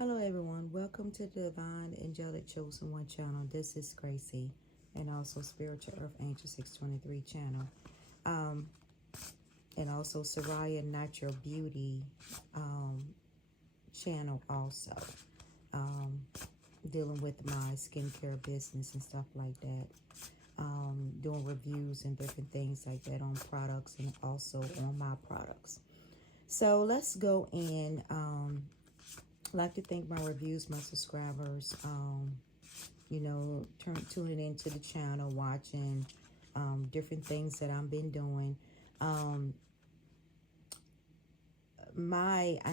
Hello, everyone. Welcome to the Divine Angelic Chosen One channel. This is Gracie, and also Spiritual Earth Angel 623 channel, um, and also Sarai Natural Beauty channel. Also, um, dealing with my skincare business and stuff like that. Doing reviews and different things like that on products and also on my products. So let's go in. I'd like to thank my reviews, my subscribers, tuning into the channel, watching different things that I've been doing. I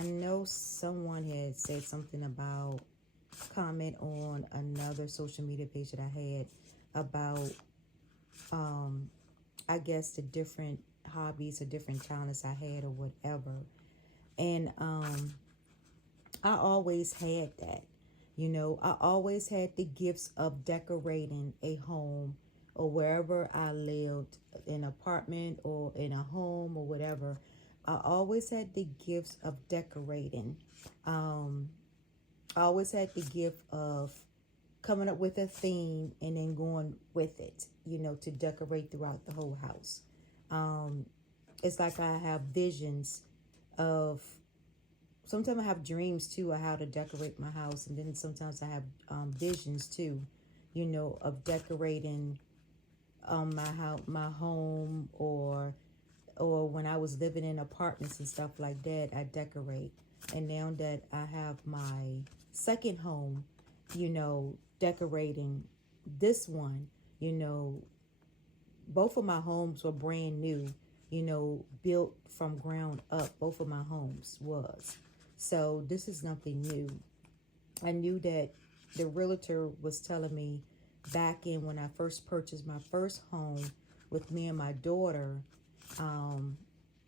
know someone had said something about comment on another social media page that I had about, I guess, the different hobbies or different talents I had or whatever. And I always had that. I always had the gifts of decorating a home or wherever I lived, an apartment or in a home or whatever. I always had the gifts of decorating. I always had the gift of coming up with a theme and then going with it, to decorate throughout the whole house. It's like I have visions of, sometimes I have dreams too of how to decorate my house, and then sometimes I have visions too, of decorating my home, or when I was living in apartments and stuff like that, I decorate. And now that I have my second home, decorating this one, both of my homes were brand new, built from ground up. Both of my homes was. So this is nothing new. I knew that the realtor was telling me back in when I first purchased my first home with me and my daughter,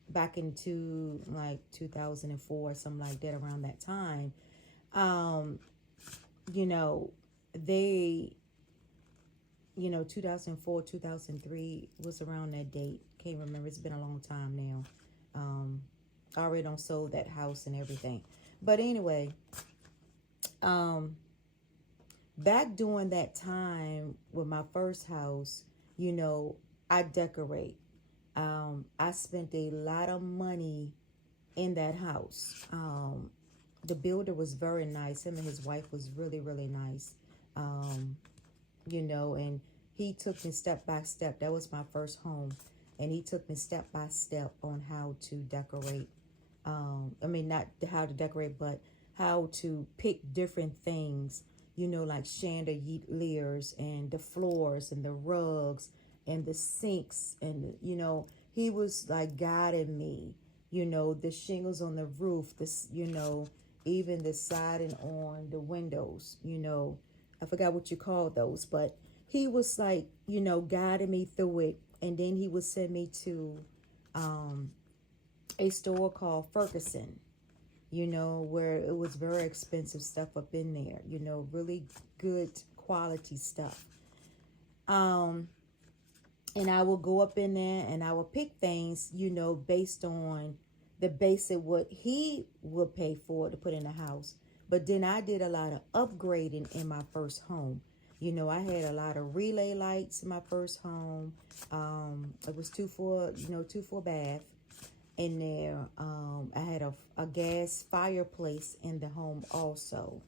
back into like 2004, something like that, around that time, they, 2004, 2003 was around that date. Can't remember. It's been a long time now. I already don't sold that house and everything. But anyway, back during that time with my first house, I decorate. I spent a lot of money in that house. The builder was very nice. Him and his wife was really, really nice. And he took me step by step. That was my first home. And he took me step by step on how to decorate. Not how to decorate, but how to pick different things, like chandeliers and the floors and the rugs and the sinks. And, he was like guiding me, the shingles on the roof, even the siding on the windows, I forgot what you call those, but he was like, guiding me through it. And then he would send me to a store called Ferguson, where it was very expensive stuff up in there, really good quality stuff. And I will go up in there and I will pick things, based on the basic what he would pay for to put in the house. But then I did a lot of upgrading in my first home. I had a lot of relay lights in my first home. It was two for bath in there. I had a gas fireplace in the home also,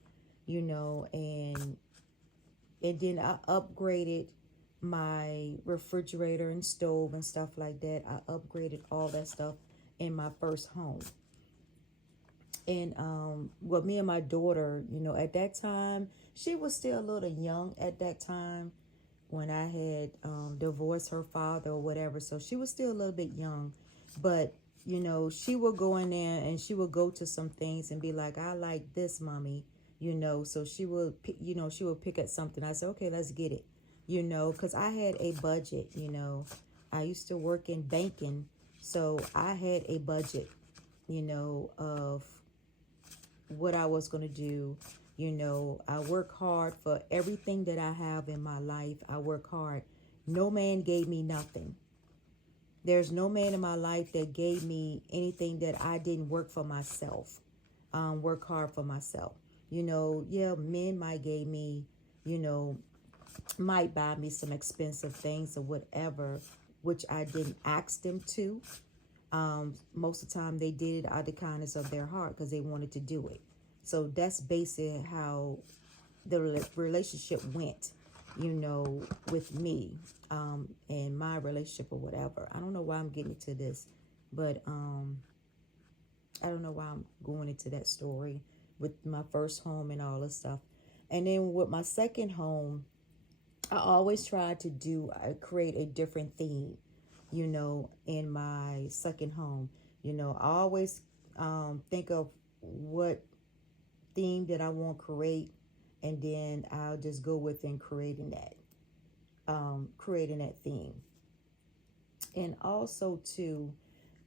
and then I upgraded my refrigerator and stove and stuff like that. I upgraded all that stuff in my first home. And with me and my daughter, at that time, she was still a little young at that time when I had divorced her father or whatever. So she was still a little bit young. But, she would go in there and she would go to some things and be like, I like this, mommy, So she would, she would pick at something. I said, okay, let's get it, because I had a budget, I used to work in banking. So I had a budget, of what I was going to do. I work hard for everything that I have in my life. I work hard. No man gave me nothing. There's no man in my life that gave me anything that I didn't work for myself, work hard for myself. You know, yeah, men might gave me, you know, might buy me some expensive things or whatever, which I didn't ask them to. Most of the time they did it out of the kindness of their heart because they wanted to do it. So that's basically how the relationship went, you know, with me, and my relationship or whatever. I don't know why I'm getting into this, but I don't know why I'm going into that story with my first home and all this stuff. And then with my second home, I always try to create a different theme, you know, in my second home. You know, I always think of what theme that I want to create, and then I'll just go within creating that theme. And also too,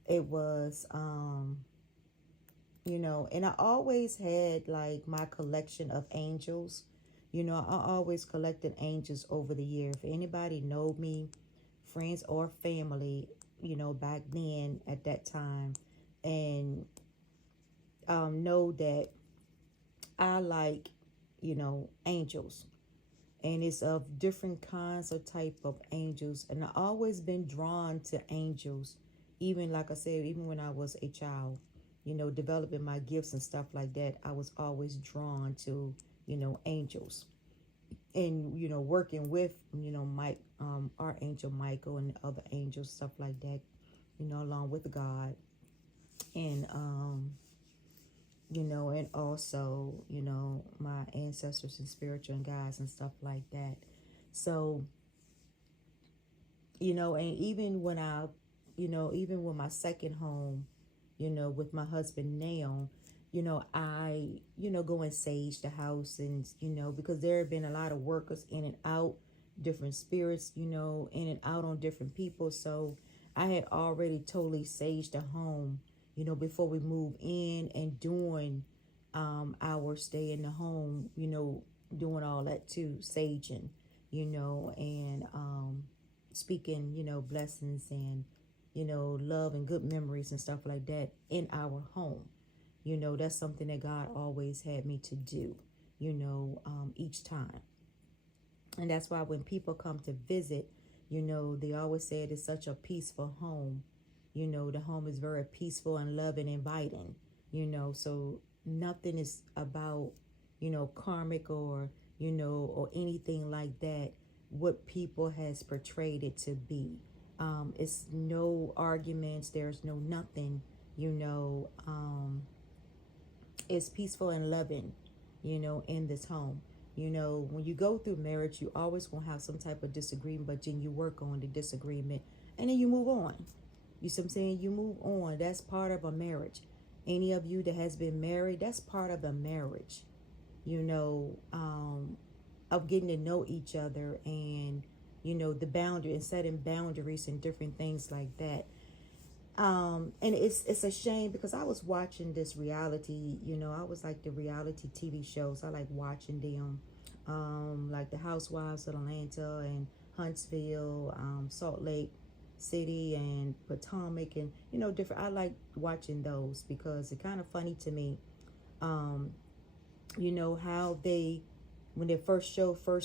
it was, you know, and I always had like my collection of angels. You know, I always collected angels over the year. If anybody know me, friends or family, you know, back then at that time, and know that I like, you know, angels. And it's of different kinds of type of angels. And I always been drawn to angels. Even like I said, even when I was a child, you know, developing my gifts and stuff like that, I was always drawn to, you know, angels. And, you know, working with, you know, Archangel Michael and other angels, stuff like that, you know, along with God. And you know, and also, you know, my ancestors and spiritual guides and stuff like that. So, you know, and even when even with my second home, you know, with my husband now, you know, I, you know, go and sage the house, and, you know, because there have been a lot of workers in and out, different spirits, you know, in and out on different people. So I had already totally saged the home, you know, before we moved in, and doing our stay in the home, you know, doing all that too, saging, you know, and speaking, you know, blessings and, you know, love and good memories and stuff like that in our home. You know, that's something that God always had me to do, you know, each time. And that's why when people come to visit, you know, they always say it is such a peaceful home. You know, the home is very peaceful and loving, inviting, you know, so nothing is about, you know, karmic or, you know, or anything like that, what people has portrayed it to be. It's no arguments, there's no nothing, you know, it's peaceful and loving, you know, in this home. You know, when you go through marriage, you always gonna have some type of disagreement, but then you work on the disagreement and then you move on. You see what I'm saying? You move on. That's part of a marriage. Any of you that has been married, that's part of a marriage, you know, of getting to know each other, and, you know, the boundary and setting boundaries and different things like that. And it's a shame because I was watching this reality, you know, I was like the reality TV shows. I like watching them, like the Housewives of Atlanta and Huntsville, Salt Lake City and Potomac, and, you know, different. I like watching those because it's kind of funny to me. You know, how they, when their first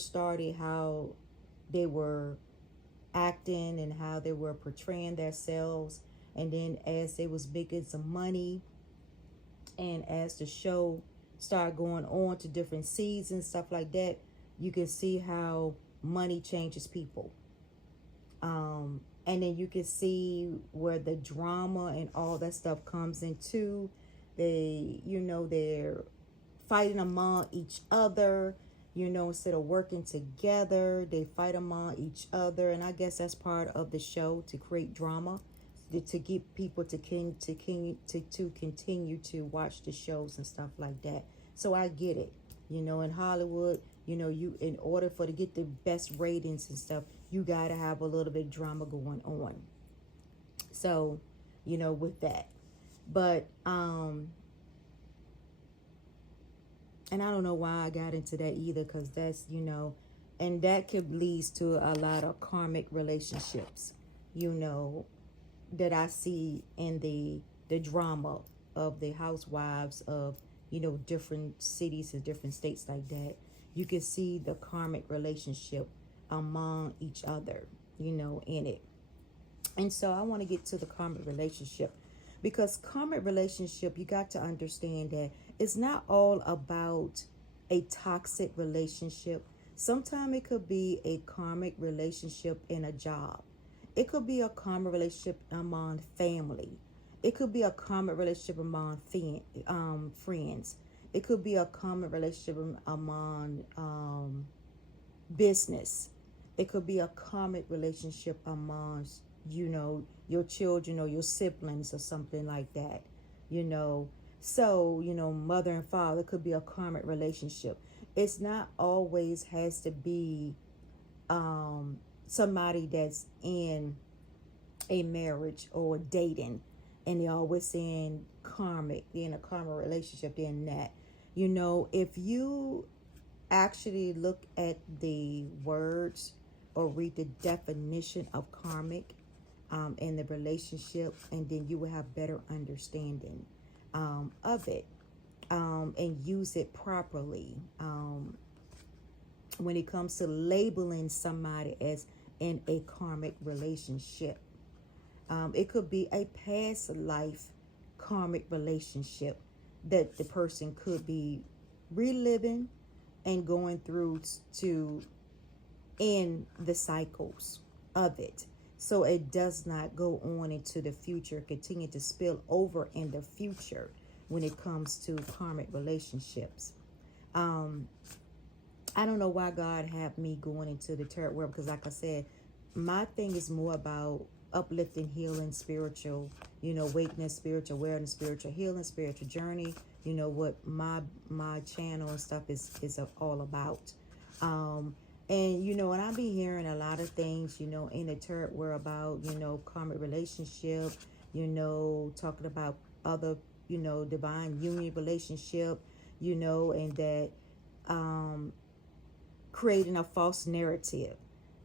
started, how they were acting and how they were portraying themselves. And then as they was making some money, and as the show started going on to different seasons, stuff like that, you can see how money changes people. And then you can see where the drama and all that stuff comes into. They, you know, they're fighting among each other, you know, instead of working together, they fight among each other. And I guess that's part of the show, to create drama, to get people to continue to watch the shows and stuff like that. So I get it. You know, in Hollywood, you know, you, in order to get the best ratings and stuff, you got to have a little bit of drama going on. So, you know, with that. But, and I don't know why I got into that either, because that's, you know, and that could lead to a lot of karmic relationships, you know, that I see in the drama of the housewives of different cities and different states like that, you can see the karmic relationship among each other, in it. And so I want to get to the karmic relationship, because karmic relationship, you got to understand that it's not all about a toxic relationship. Sometimes it could be a karmic relationship in a job. It could be a karmic relationship among family. It could be a karmic relationship among friends. It could be a karmic relationship among business. It could be a karmic relationship amongst, your children or your siblings or something like that, So, mother and father could be a karmic relationship. It's not always has to be somebody that's in a marriage or dating, and they're always saying karmic, they're in a karmic relationship, they're in that. If you actually look at the words or read the definition of karmic in the relationship, and then you will have better understanding of it, and use it properly when it comes to labeling somebody as in a karmic relationship. It could be a past life karmic relationship that the person could be reliving and going through to end the cycles of it, so it does not go on into the future, continue to spill over in the future when it comes to karmic relationships. I don't know why God had me going into the tarot world, because like I said, my thing is more about uplifting, healing, spiritual, awakening, spiritual awareness, spiritual healing, spiritual journey, what my channel and stuff is all about. And and I be hearing a lot of things, in the tarot world about, karmic relationship, talking about other, divine union relationship, and that creating a false narrative.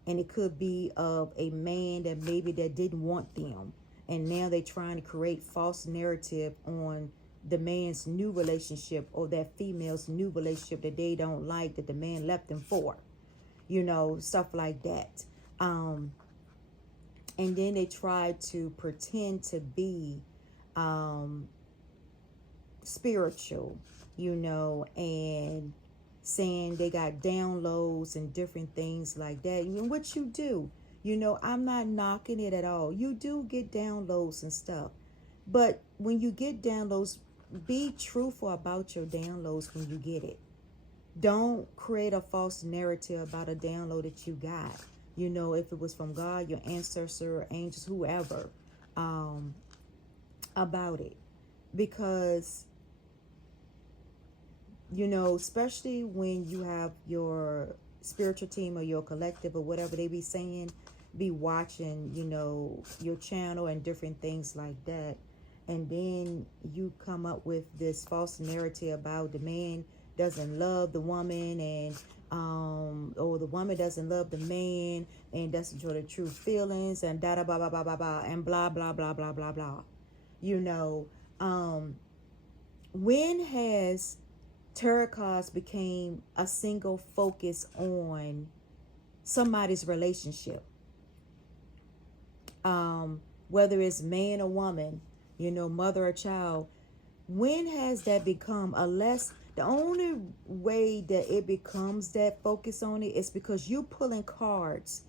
And it could be of a man that maybe that didn't want them, and now they're trying to create false narrative on the man's new relationship, or that female's new relationship that they don't like, that the man left them for, stuff like that. And then they try to pretend to be spiritual, and saying they got downloads and different things like that. And what you do, I'm not knocking it at all. You do get downloads and stuff. But when you get downloads, be truthful about your downloads when you get it. Don't create a false narrative about a download that you got. If it was from God, your ancestor, angels, whoever, about it. Because especially when you have your spiritual team or your collective or whatever they be saying, be watching, your channel and different things like that. And then you come up with this false narrative about the man doesn't love the woman, and or the woman doesn't love the man and doesn't show the true feelings, and da da blah blah blah blah blah, and blah blah blah blah blah blah. When has tarot cards became a single focus on somebody's relationship? Whether it's man or woman, mother or child. When has that become the only way that it becomes that focus on it is because you pulling cards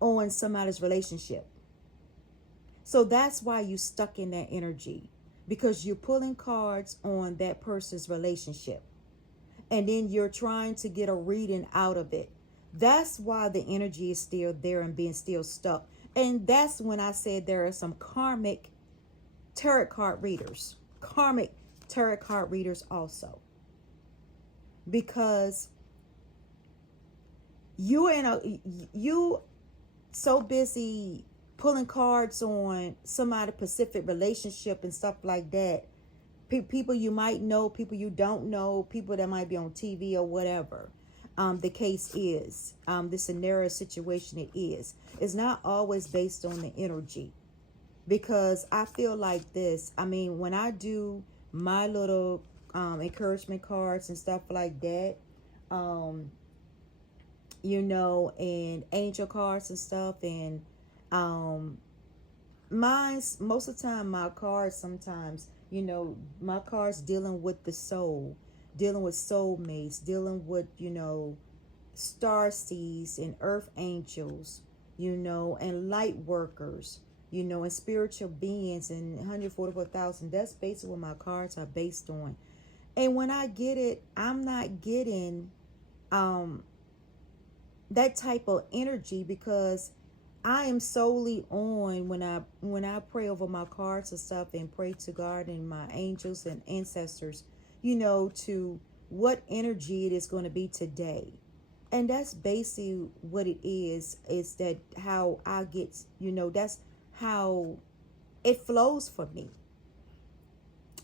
on somebody's relationship. So that's why you stuck in that energy, because you're pulling cards on that person's relationship. And then you're trying to get a reading out of it. That's why the energy is still there and being still stuck. And that's when I said there are some karmic tarot card readers. Karmic tarot card readers also. Because you so busy pulling cards on somebody's specific relationship and stuff like that. People you might know, people you don't know, people that might be on TV or whatever. The case is, the scenario situation it is. It's not always based on the energy. Because I feel like this, when I do my little encouragement cards and stuff like that. You know, and angel cards and stuff. And mine's most of the time, my cards sometimes, you know, my cards dealing with the soul, dealing with soulmates, dealing with, you know, star seeds and earth angels, you know, and light workers, you know, and spiritual beings, and 144,000. That's basically what my cards are based on. And when I get it, I'm not getting that type of energy, because I am solely on when I pray over my cards and stuff and pray to God and my angels and ancestors, you know, to what energy it is going to be today. And that's basically what it is that how I get, you know, that's how it flows for me.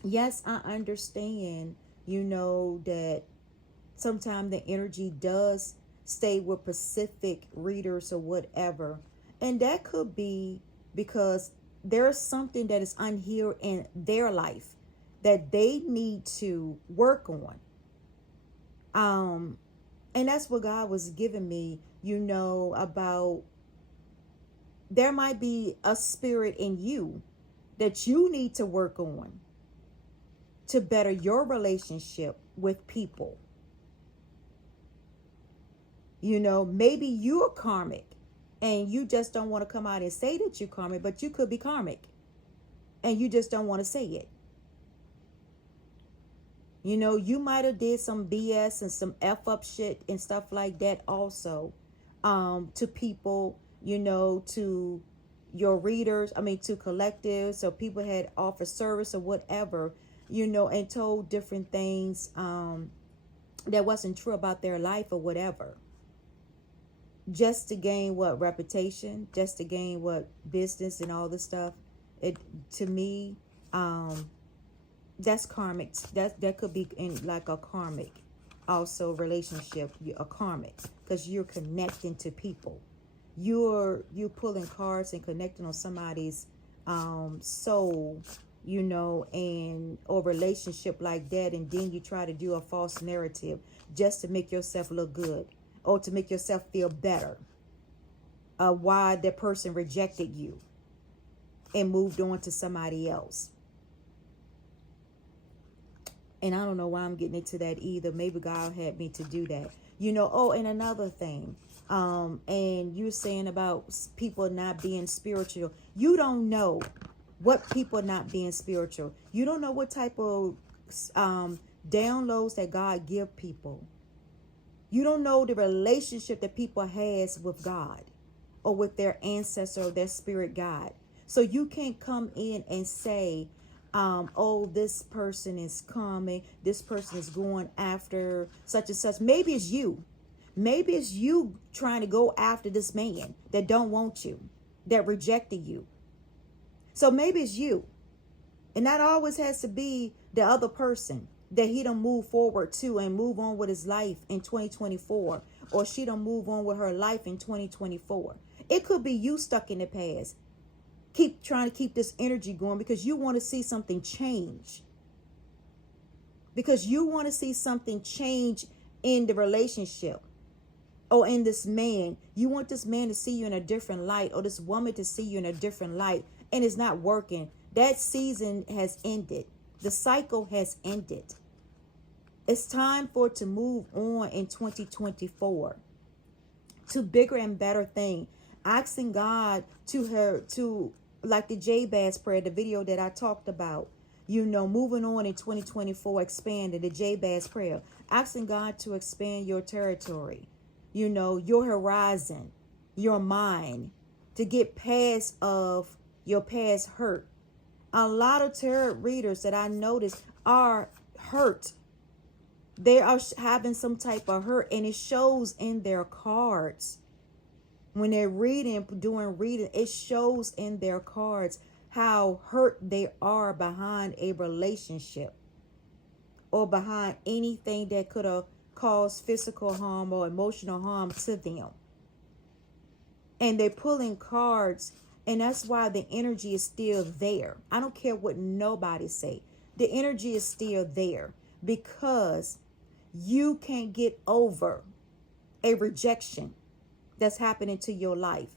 Yes, I understand, you know, that sometimes the energy does stay with specific readers or whatever. And that could be because there's something that is unhealed in their life that they need to work on. And that's what God was giving me, you know, about there might be a spirit in you that you need to work on to better your relationship with people. You know, maybe you're karmic and you just don't want to come out and say that you're karmic, but you could be karmic and you just don't want to say it. You know, you might have did some BS and some F up shit and stuff like that also, to people, you know, to your readers, to collectives, or people had offered service or whatever, you know, and told different things that wasn't true about their life or whatever. Just to gain what? Reputation, just to gain what? Business and all this stuff. It, to me, that's karmic. That could be in like a karmic also relationship, a karmic, because you're connecting to people. You're pulling cards and connecting on somebody's soul, you know, and or relationship like that, and then you try to do a false narrative just to make yourself look good or to make yourself feel better. Why that person rejected you and moved on to somebody else. And I don't know why I'm getting into that either. Maybe God had me to do that. You know, oh, and another thing. And you're saying about people not being spiritual. You don't know what people not being spiritual. You don't know what type of downloads that God give people. You don't know the relationship that people has with God or with their ancestor or their spirit guide. So you can't come in and say, oh, this person is coming, this person is going after such and such. Maybe it's you. Maybe it's you trying to go after this man that don't want you, that rejected you. So maybe it's you. And that always has to be the other person that he don't move forward to and move on with his life in 2024. Or she don't move on with her life in 2024. It could be you stuck in the past. Keep trying to keep this energy going because you want to see something change. Because you want to see something change in the relationship or in this man. You want this man to see you in a different light, or this woman to see you in a different light, and it's not working. That season has ended. The cycle has ended. It's time for it to move on in 2024 to bigger and better thing. Asking God to like the Jabez prayer, the video that I talked about, you know, moving on in 2024, expanding the Jabez prayer, asking God to expand your territory, you know, your horizon, your mind, to get past of your past hurt. A lot of tarot readers that I noticed are hurt. They are having some type of hurt, and it shows in their cards. When they're doing reading, it shows in their cards how hurt they are behind a relationship or behind anything that could have caused physical harm or emotional harm to them. And they're pulling cards, and that's why the energy is still there. I don't care what nobody say. The energy is still there because you can't get over a rejection that's happening to your life.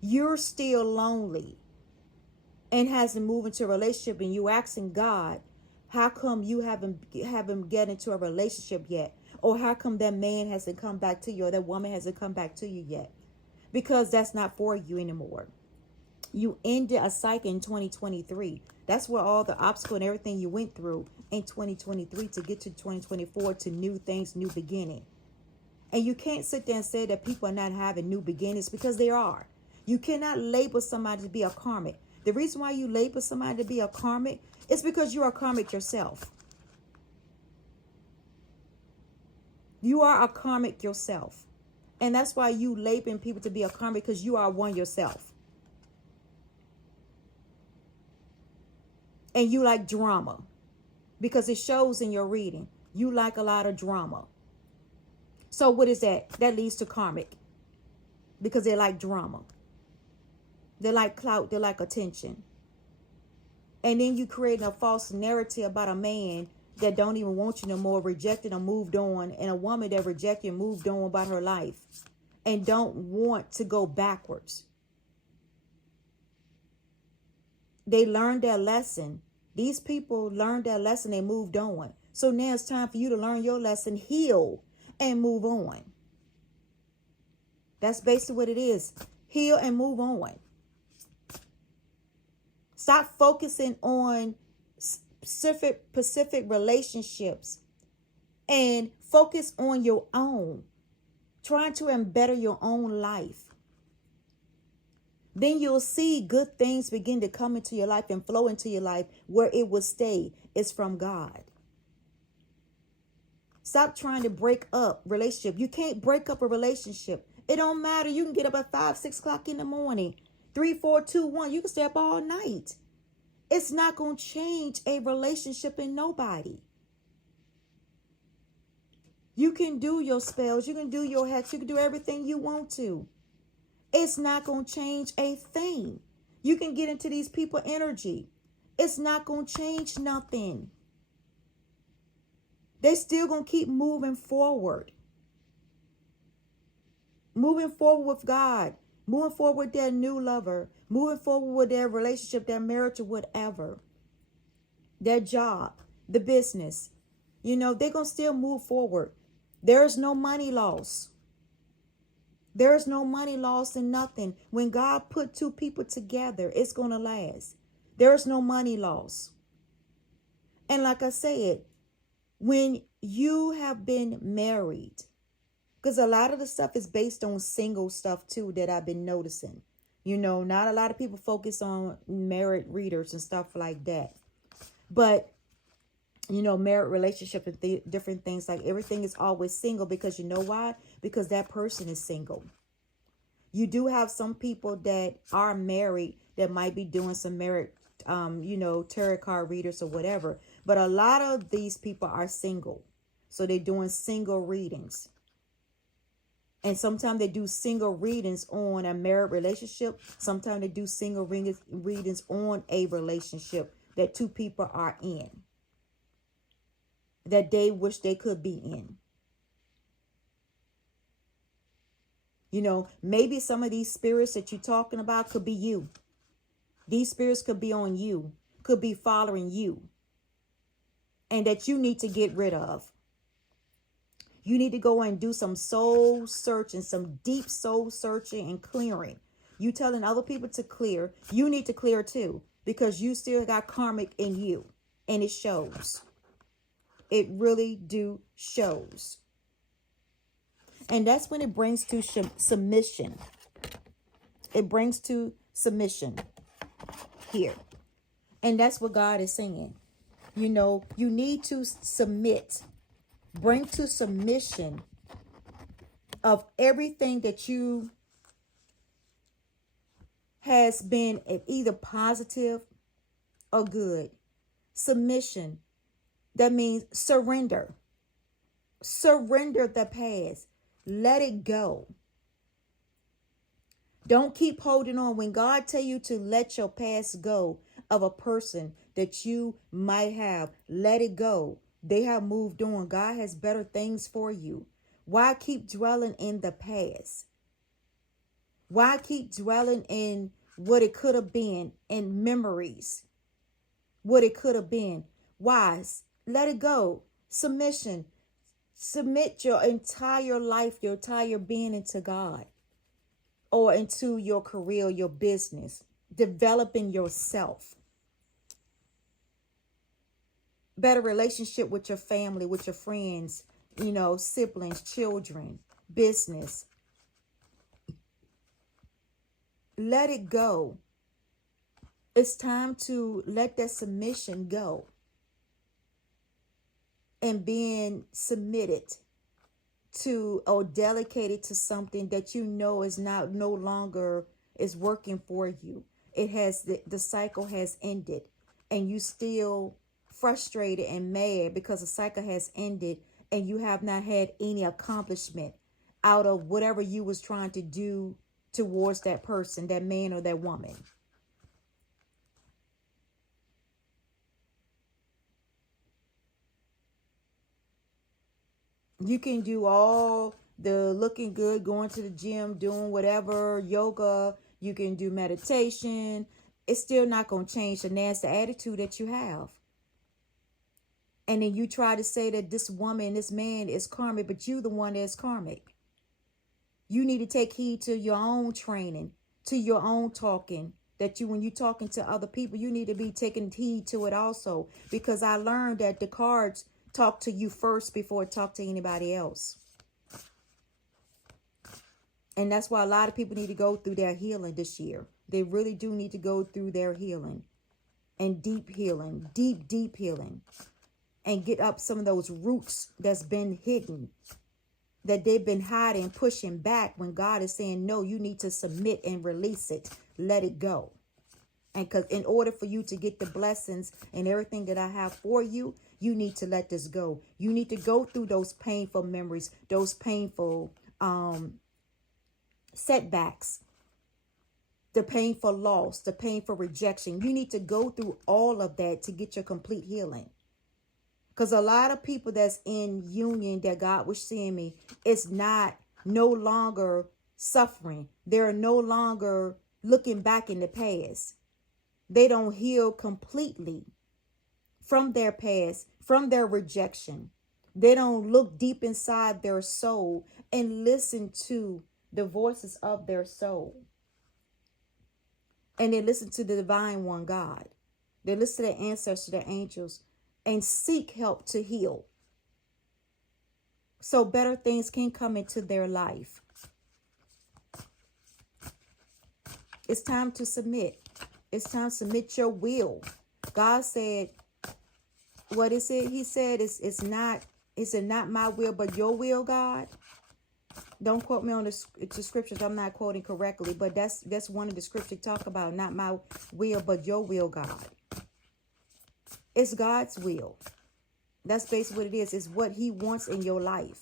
You're still lonely and hasn't moved into a relationship, and you asking God, how come you haven't get into a relationship yet? Or how come that man hasn't come back to you, or that woman hasn't come back to you yet? Because that's not for you anymore. You ended a cycle in 2023. That's where all the obstacle and everything you went through in 2023 to get to 2024, to new things, new beginning. And you can't sit there and say that people are not having new beginnings, because they are. You cannot label somebody to be a karmic. The reason why you label somebody to be a karmic is because you are karmic yourself. You are a karmic yourself. And that's why you labeling people to be a karmic, because you are one yourself. And you like drama, because it shows in your reading. You like a lot of drama. So what is that? That leads to karmic, because they like drama. They like clout. They like attention. And then you create a false narrative about a man that don't even want you no more, rejected or moved on, and a woman that rejected and moved on about her life and don't want to go backwards. They learned their lesson. These people learned their lesson. They moved on. So now it's time for you to learn your lesson, heal, and move on. That's basically what it is. Heal and move on. Stop focusing on specific relationships and focus on your own. Trying to better your own life. Then you'll see good things begin to come into your life and flow into your life where it will stay. It's from God. Stop trying to break up relationship. You can't break up a relationship. It don't matter. You can get up at 5, 6 o'clock in the morning. 3, 4, 2, 1. You can stay up all night. It's not going to change a relationship in nobody. You can do your spells. You can do your hacks. You can do everything you want to. It's not going to change a thing. You can get into these people's energy. It's not going to change nothing. They still going to keep moving forward. Moving forward with God. Moving forward with their new lover. Moving forward with their relationship, their marriage, or whatever. Their job, the business. You know, they're going to still move forward. There's no money loss. There's no money lost in nothing. When God put two people together, it's going to last. There's no money loss. And like I said, when you have been married, because a lot of the stuff is based on single stuff too that I've been noticing. You know, not a lot of people focus on married readers and stuff like that. But, you know, married relationship and different things, like everything is always single, because you know why? Because that person is single. You do have some people that are married that might be doing some married, you know, tarot card readers or whatever. But a lot of these people are single. So they're doing single readings. And sometimes they do single readings on a married relationship. Sometimes they do single readings on a relationship that two people are in, that they wish they could be in. You know, maybe some of these spirits that you're talking about could be you. These spirits could be on you, could be following you, and that you need to get rid of. You need to go and do some soul searching, some deep soul searching and clearing. You telling other people to clear. You need to clear too, because you still got karmic in you, and it shows. It really do shows. And that's when it brings to submission. It brings to submission here. And that's what God is saying. You know, you need to submit. Bring to submission of everything that you has been either positive or good. Submission. That means surrender. Surrender the past. Let it go. Don't keep holding on. When God tell you to let your past go of a person that you might have, let it go. They have moved on. God has better things for you. Why keep dwelling in the past? Why keep dwelling in what it could have been, in memories, what it could have been? Why? Let it go. Submission. Submit your entire life, your entire being into God, or into your career, your business, developing yourself. Better relationship with your family, with your friends, siblings, children, business. Let it go. It's time to let that submission go. And being submitted to or dedicated to something that is no longer is working for you. It has the cycle has ended, and you still frustrated and mad because the cycle has ended and you have not had any accomplishment out of whatever you was trying to do towards that person, that man or that woman. You can do all the looking good, going to the gym, doing whatever, yoga. You can do meditation. It's still not going to change the nasty attitude that you have. And then you try to say that this woman, this man is karmic, but you the one that's karmic. You need to take heed to your own training, to your own talking, that when you talking to other people, you need to be taking heed to it also. Because I learned that the cards talk to you first before it talk to anybody else. And that's why a lot of people need to go through their healing this year. They really do need to go through their healing, and deep healing, deep healing, and get up some of those roots that's been hidden, that they've been hiding, pushing back, when God is saying, no, you need to submit and release it. Let it go. And because in order for you to get the blessings and everything that I have for you, you need to let this go. You need to go through those painful memories, those painful setbacks, the painful loss, the painful rejection. You need to go through all of that to get your complete healing. Because a lot of people that's in union that God was seeing me, it's no longer suffering. They're no longer looking back in the past. They don't heal completely from their past, from their rejection. They don't look deep inside their soul and listen to the voices of their soul. And they listen to the divine one, God. They listen to their ancestors, their angels, and seek help to heal. So better things can come into their life. It's time to submit. It's time to submit your will. God said, what is it? He said, is it not my will, but your will, God? Don't quote me on the scriptures. I'm not quoting correctly, but that's one of the scriptures talk about, not my will, but your will, God. It's God's will. That's basically what it is. It's what he wants in your life.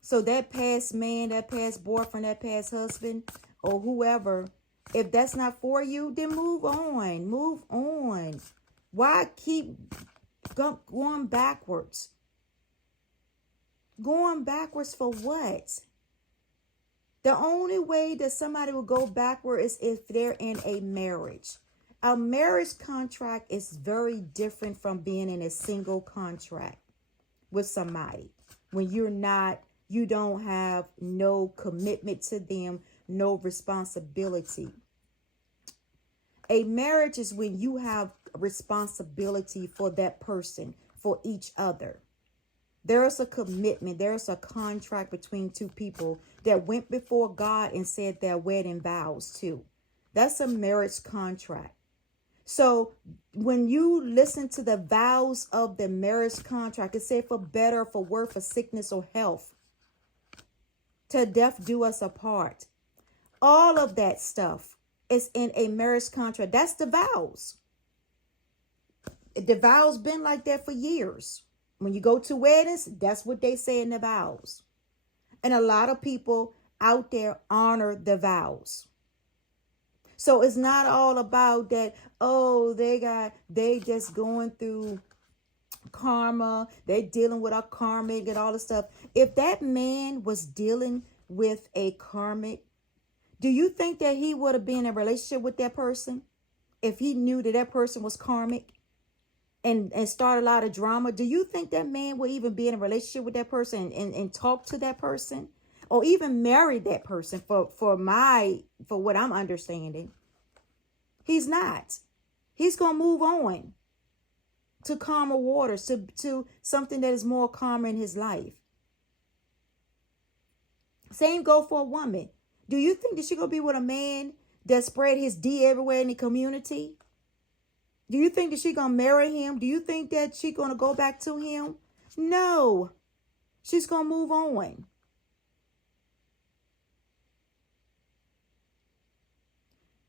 So that past man, that past boyfriend, that past husband, or whoever, if that's not for you, then move on. Move on. Why keep going backwards? Going backwards for what? The only way that somebody will go backward is if they're in a marriage. A marriage contract is very different from being in a single contract with somebody. When you don't have no commitment to them, no responsibility. A marriage is when you have responsibility for that person, for each other. There's a commitment. There's a contract between two people that went before God and said their wedding vows too. That's a marriage contract. So when you listen to the vows of the marriage contract, it said for better, for worse, for sickness or health, till death do us apart. All of that stuff is in a marriage contract. That's the vows. The vows been like that for years. When you go to weddings, that's what they say in the vows. And a lot of people out there honor the vows. So it's not all about that, oh, they just going through karma. They're dealing with a karmic and all this stuff. If that man was dealing with a karmic, do you think that he would have been in a relationship with that person if he knew that that person was karmic and start a lot of drama? Do you think that man would even be in a relationship with that person and talk to that person or even marry that person for what I'm understanding? He's not. He's going to move on to calmer waters, to something that is more calmer in his life. Same go for a woman. Do you think that she's going to be with a man that spread his D everywhere in the community? Do you think that she's going to marry him? Do you think that she's going to go back to him? No. She's going to move on.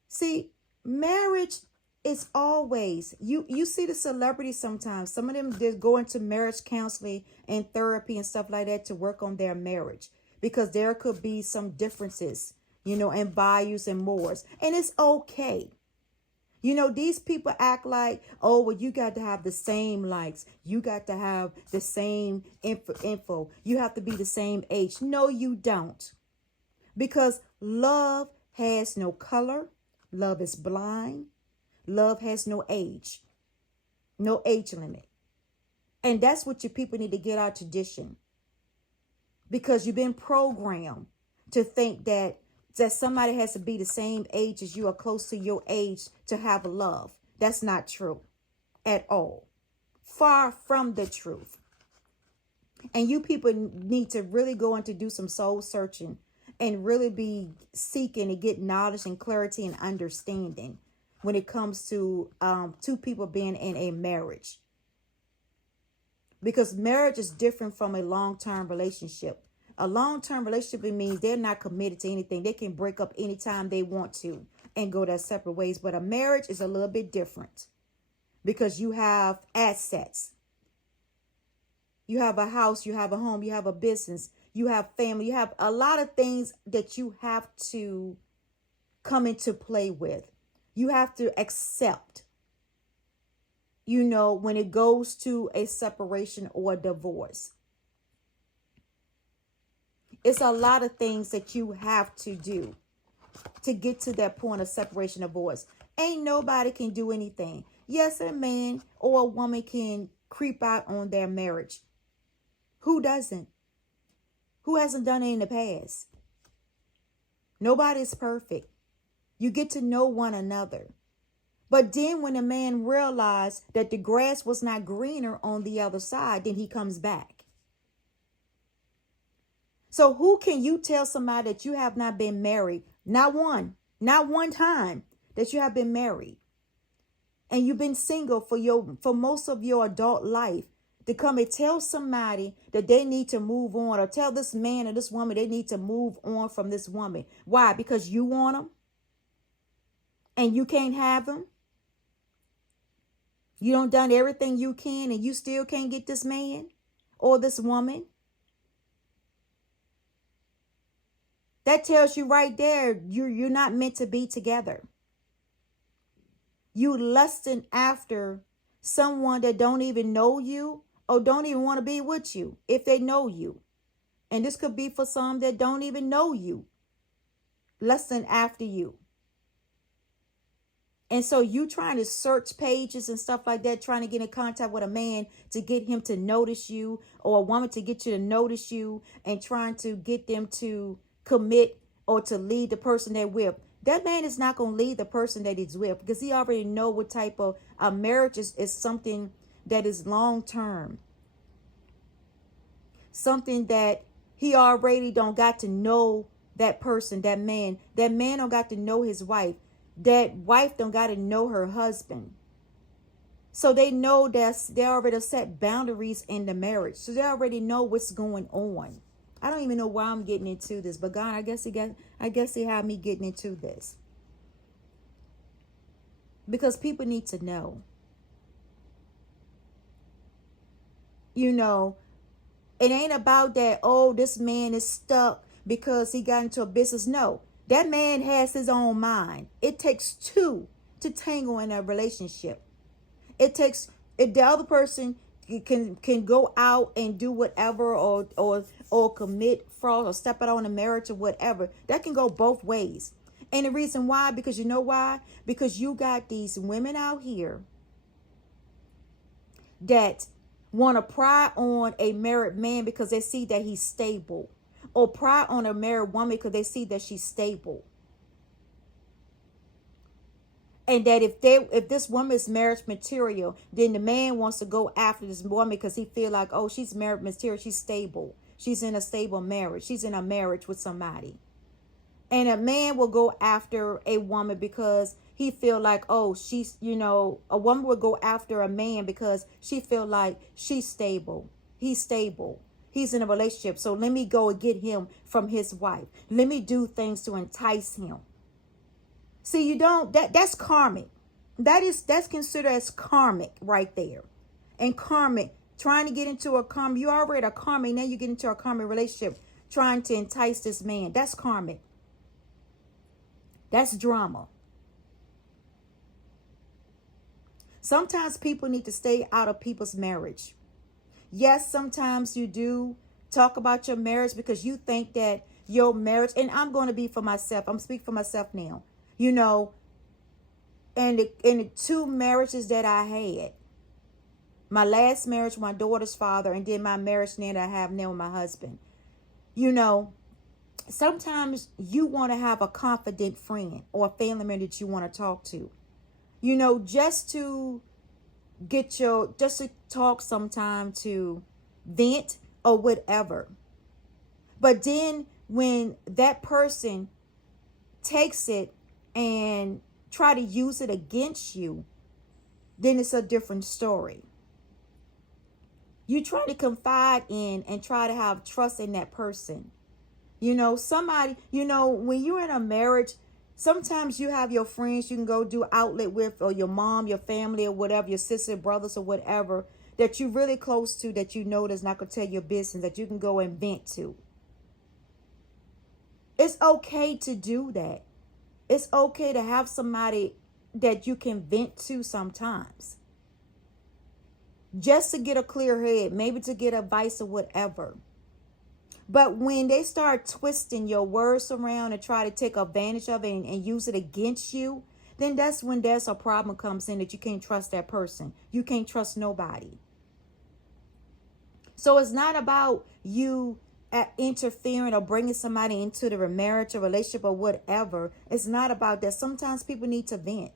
See, marriage is always, you see the celebrities sometimes. Some of them just go into marriage counseling and therapy and stuff like that to work on their marriage because there could be some differences, and values and mores. And it's okay. These people act like, oh, well, you got to have the same likes. You got to have the same info. You have to be the same age. No, you don't. Because love has no color. Love is blind. Love has no age limit. And that's what your people need to get out of tradition. Because you've been programmed to think that somebody has to be the same age as you or close to your age to have love. That's not true at all. Far from the truth. And you people need to really go in to do some soul searching and really be seeking to get knowledge and clarity and understanding when it comes to two people being in a marriage. Because marriage is different from a long-term relationship. A long-term relationship means they're not committed to anything. They can break up anytime they want to and go their separate ways. But a marriage is a little bit different because you have assets. You have a house, you have a home, you have a business, you have family, you have a lot of things that you have to come into play with. You have to accept, when it goes to a separation or a divorce. It's a lot of things that you have to do to get to that point of separation or divorce. Ain't nobody can do anything. Yes, a man or a woman can creep out on their marriage. Who doesn't? Who hasn't done it in the past? Nobody's perfect. You get to know one another. But then when a man realized that the grass was not greener on the other side, then he comes back. So who can you tell somebody that you have not been married? Not one time that you have been married. And you've been single for most of your adult life to come and tell somebody that they need to move on, or tell this man or this woman they need to move on from this woman. Why? Because you want them and you can't have them. You don't done everything you can and you still can't get this man or this woman. That tells you right there, you're not meant to be together. You lusting after someone that don't even know you or don't even want to be with you if they know you. And this could be for some that don't even know you, lusting after you. And so you trying to search pages and stuff like that, trying to get in contact with a man to get him to notice you, or a woman to get you to notice you, and trying to get them to commit or to lead the person they're with. That man is not going to lead the person that he's with, because he already know what type of marriage is something that is long term. Something that he already don't got to know that person, that man. That man don't got to know his wife. That wife don't got to know her husband. So they know that they already set boundaries in the marriage. So they already know what's going on. I don't even know why I'm getting into this, but God, I guess he had me getting into this. Because people need to know. It ain't about that, oh, this man is stuck because he got into a business. No, that man has his own mind. It takes two to tangle in a relationship. It takes, if the other person can go out and do whatever, or commit fraud, or step out on a marriage, or whatever. That can go both ways. And the reason why, because you know why? Because you got these women out here that want to pry on a married man because they see that he's stable, or pry on a married woman because they see that she's stable. And that if this woman is marriage material, then the man wants to go after this woman because he feel like, oh, she's marriage material, she's stable, she's in a stable marriage, she's in a marriage with somebody. And a man will go after a woman because he feel like, oh, she's, a woman will go after a man because she feel like she's stable, he's stable, he's in a relationship, so let me go and get him from his wife, let me do things to entice him. See, you don't, that's karmic. That's considered as karmic right there. And karmic, trying to get into a karmic, you already a karmic, now you get into a karmic relationship, trying to entice this man. That's karmic. That's drama. Sometimes people need to stay out of people's marriage. Yes, sometimes you do talk about your marriage because you think that your marriage, and I'm going to be for myself, I'm speaking for myself now. And the two marriages that I had, my last marriage, my daughter's father, and then my marriage now that I have now with my husband, sometimes you want to have a confident friend or a family member that you want to talk to, just to talk sometime, to vent or whatever. But then when that person takes it and try to use it against you, then it's a different story. You try to confide in and try to have trust in that person. Somebody, when you're in a marriage, sometimes you have your friends you can go do outlet with, or your mom, your family, or whatever, your sister, brothers, or whatever, that you're really close to, that that's not going to tell your business, that you can go and vent to. It's okay to do that. It's okay to have somebody that you can vent to sometimes. Just to get a clear head, maybe to get advice or whatever. But when they start twisting your words around and try to take advantage of it and use it against you, then that's when there's a problem comes in, that you can't trust that person. You can't trust nobody. So it's not about you interfering or bringing somebody into the marriage or relationship or whatever. It's not about that. Sometimes people need to vent.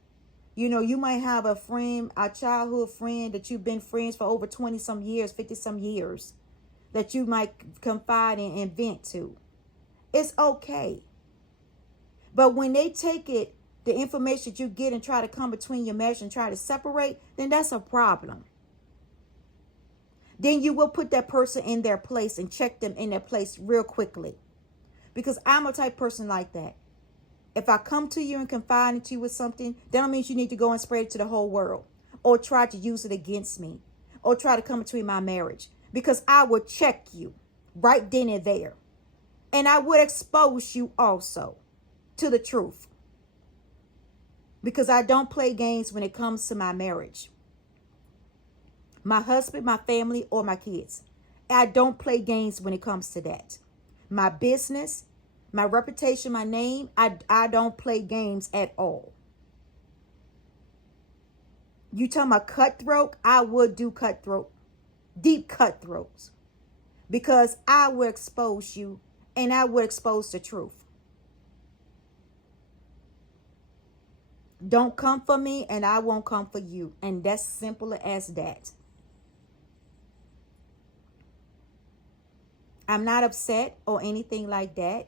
You might have a friend, a childhood friend that you've been friends for over 20 some years, 50 some years, that you might confide in and vent to. It's okay. But when they take it, the information that you get, and try to come between your marriage and try to separate, then that's a problem. Then you will put that person in their place and check them in their place real quickly. Because I'm a type person like that. If I come to you and confide into you with something, that don't mean you need to go and spread it to the whole world, or try to use it against me, or try to come between my marriage. Because I will check you right then and there. And I would expose you also to the truth. Because I don't play games when it comes to my marriage. My husband, my family, or my kids. I don't play games when it comes to that. My business, my reputation, my name, I don't play games at all. You talking about cutthroat? I would do cutthroat, deep cutthroats. Because I will expose you, and I will expose the truth. Don't come for me, and I won't come for you. And that's simple as that. I'm not upset or anything like that.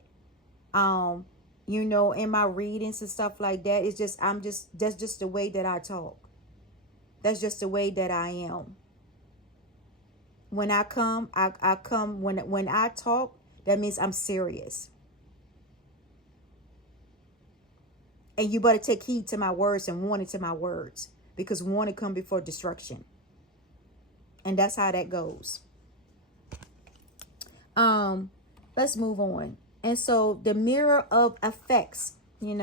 In my readings and stuff like that, that's just the way that I talk. That's just the way that I am. When I come, I come, when I talk, that means I'm serious. And you better take heed to my words and warning to my words, because warning come before destruction. And that's how that goes. Let's move on. And so the mirror of effects, the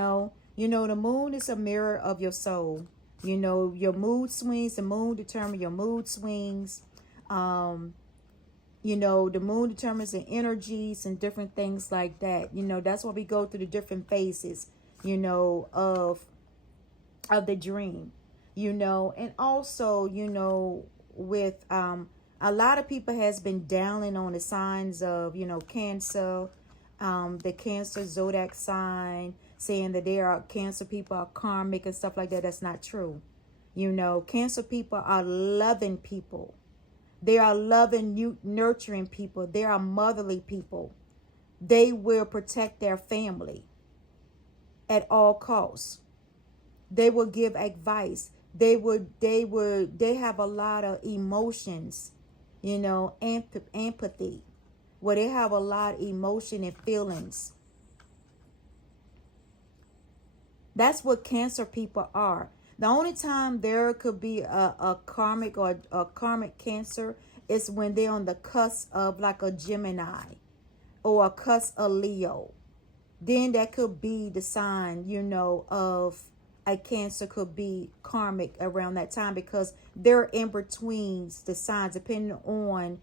moon is a mirror of your soul. Your mood swings, the moon determines your mood swings. You know, the moon determines the energies and different things like that. You know, that's why we go through the different phases, you know, of the dream, you know. And also, you know, with a lot of people has been downing on the signs of, you know, Cancer, the Cancer zodiac sign, saying that there are Cancer people are karmic and stuff like that. That's not true. You know, Cancer people are loving people. They are loving, nurturing people. They are motherly people. They will protect their family at all costs. They will give advice. They have a lot of emotions, you know, empathy, where they have a lot of emotion and feelings. That's what Cancer people are. The only time there could be a karmic or a karmic Cancer is when they're on the cusp of like a Gemini or a cusp of Leo. Then that could be the sign, you know, of a Cancer could be karmic around that time, because they're in between the signs depending on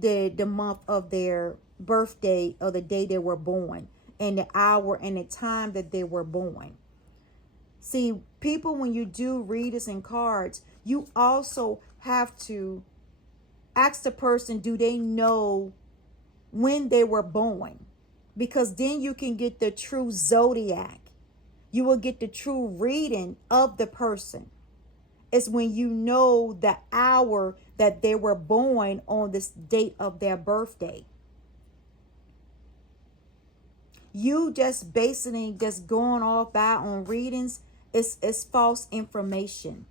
the month of their birthday or the day they were born and the hour and the time that they were born. See, people, when you do readers and cards, you also have to ask the person, do they know when they were born? Because then you can get the true zodiac. You will get the true reading of the person. It's when you know the hour that they were born on this date of their birthday. You just basically just going off by on readings, it's false information.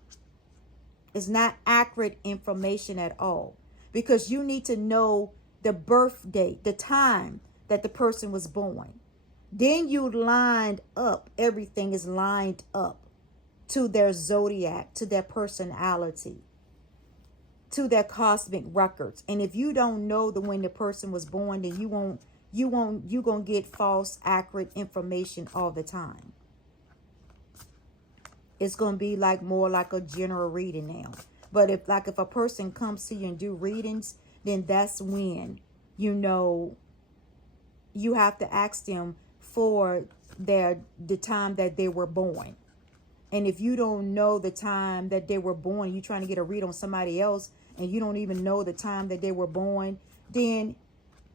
It's not accurate information at all, because you need to know the birth date, the time that the person was born. Then you lined up, everything is lined up to their zodiac, to their personality, to their cosmic records. And if you don't know when the person was born, then you're gonna get false, accurate information all the time. It's gonna be like more like a general reading now. But if a person comes to you and do readings, then that's when, you know, you have to ask them for the time that they were born. And if you don't know the time that they were born, you're trying to get a read on somebody else and you don't even know the time that they were born, then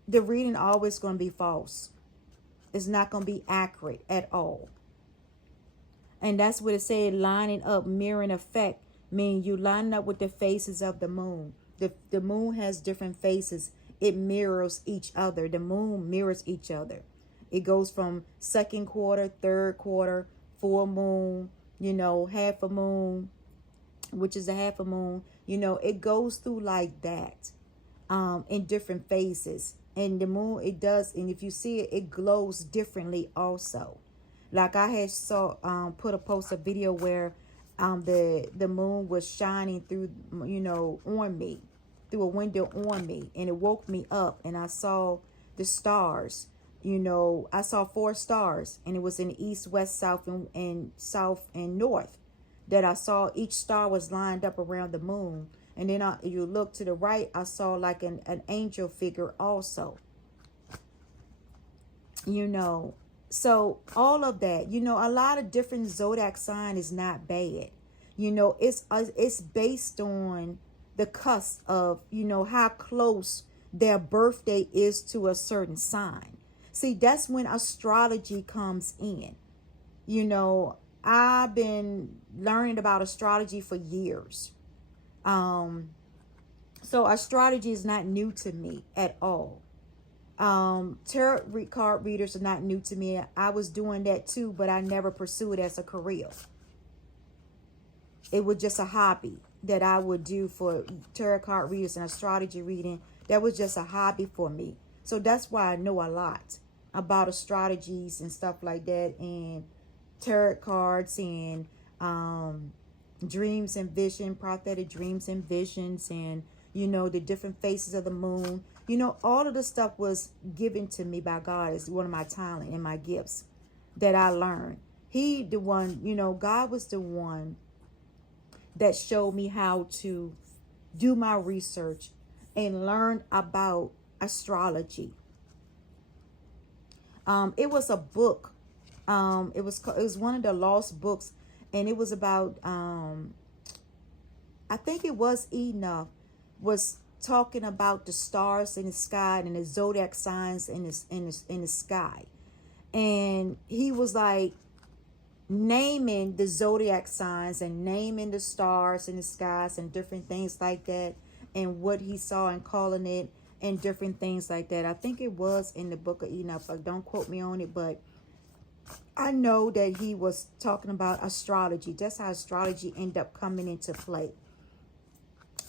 the reading always going to be false. It's not going to be accurate at all. And that's what it said, lining up, mirroring effect, meaning you line up with the faces of the moon. The moon has different faces. It mirrors each other. The moon mirrors each other. It goes from second quarter, third quarter, full moon, you know, half a moon, which is a half a moon. You know, it goes through like that in different phases. And the moon, it does, and if you see it, it glows differently also. Like I had post a video where the moon was shining through, you know, on me, through a window on me, and it woke me up, and I saw the stars. You know, I saw 4 stars, and it was in the east, west, south, and north that I saw. Each star was lined up around the moon. And then you look to the right, I saw like an angel figure also. You know, so all of that, you know, a lot of different zodiac sign is not bad. You know, it's based on the cusp of, you know, how close their birthday is to a certain sign. See, that's when astrology comes in. You know, I've been learning about astrology for years. So astrology is not new to me at all. Tarot card readers are not new to me. I was doing that too, but I never pursued it as a career. It was just a hobby that I would do for tarot card readers and astrology reading. That was just a hobby for me. So that's why I know a lot about astrologies and stuff like that, and tarot cards, and dreams and vision, prophetic dreams and visions, and, you know, the different faces of the moon. You know, all of the stuff was given to me by God as one of my talent and my gifts that I learned. He, the one, you know, God was the one that showed me how to do my research and learned about astrology. It was a book. It was one of the lost books, and it was about I think it was Enoch was talking about the stars in the sky and the zodiac signs in the sky, and he was like naming the zodiac signs and naming the stars in the skies and different things like that, and what he saw and calling it and different things like that. I think it was in the book of Enoch, but don't quote me on it, but I know that he was talking about astrology. That's how astrology ended up coming into play.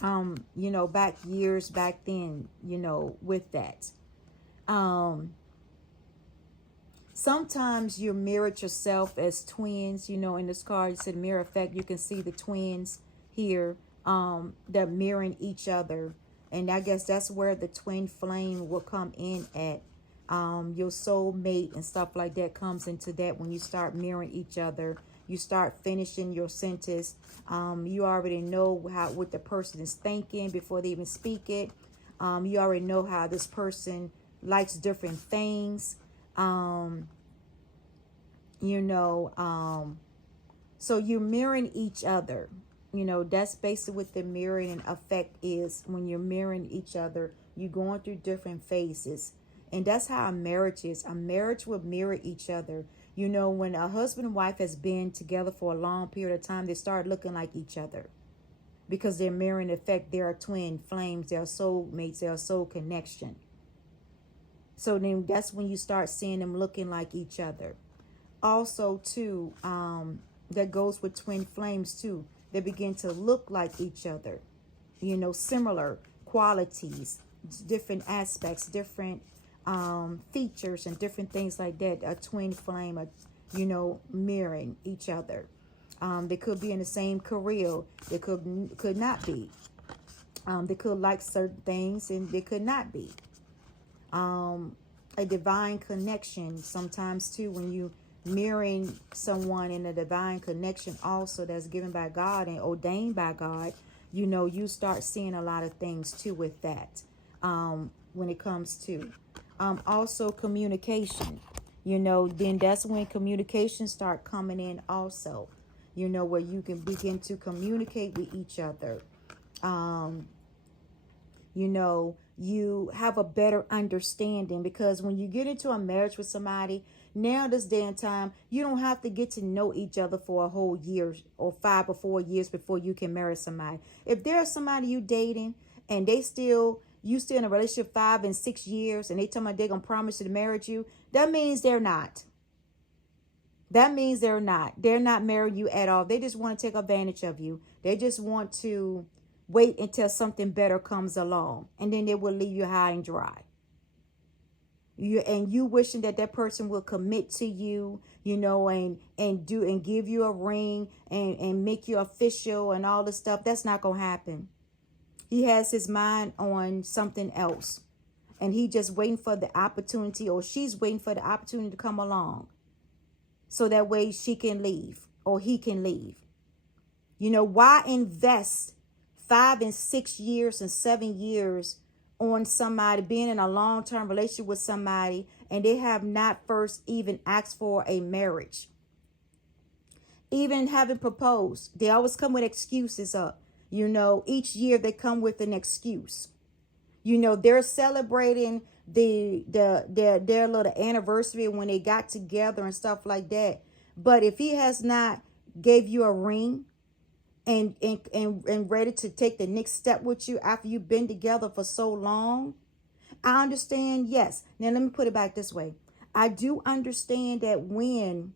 You know, years back then, you know, with that. Sometimes you mirror yourself as twins, you know, in this card, it's a mirror effect. You can see the twins here, that mirroring each other. And I guess that's where the twin flame will come in at. Your soulmate and stuff like that comes into that when you start mirroring each other. You start finishing your sentence. You already know what the person is thinking before they even speak it. You already know how this person likes different things. You know, so you're mirroring each other. You know, that's basically what the mirroring effect is. When you're mirroring each other, you're going through different phases. And that's how a marriage is. A marriage will mirror each other. You know, when a husband and wife has been together for a long period of time, they start looking like each other. Because they're mirroring effect. They are twin flames. They are soulmates. They are soul connection. So then that's when you start seeing them looking like each other. Also, too, that goes with twin flames, too. They begin to look like each other. You know, similar qualities, different aspects, different features and different things like that. A twin flame, you know, mirroring each other. They could be in the same career. They could not be. They could like certain things and they could not be. A divine connection sometimes too, when you mirroring someone in a divine connection also that's given by God and ordained by God, you know, you start seeing a lot of things too with that. When it comes to also communication, you know, then that's when communication start coming in also, you know, where you can begin to communicate with each other. You know, you have a better understanding, because when you get into a marriage with somebody, now this day and time, you don't have to get to know each other for a whole year or 5 or 4 years before you can marry somebody. If there's somebody you dating and you still in a relationship 5 and 6 years and they tell me they're going to promise you to marry you, that means they're not. That means they're not. They're not marrying you at all. They just want to take advantage of you. They just want to wait until something better comes along, and then they will leave you high and dry. You wishing that person will commit to you, you know, and give you a ring and make you official and all this stuff. That's not gonna happen. He has his mind on something else, and he just waiting for the opportunity, or she's waiting for the opportunity to come along, so that way she can leave or he can leave. You know, why invest 5 and 6 years and 7 years on somebody, being in a long-term relationship with somebody, and they have not first even asked for a marriage, even having proposed? They always come with excuses up. You know, each year they come with an excuse. You know, they're celebrating their little anniversary when they got together and stuff like that. But if he has not gave you a ring and ready to take the next step with you after you've been together for so long, I understand. Yes. Now let me put it back this way. I do understand that when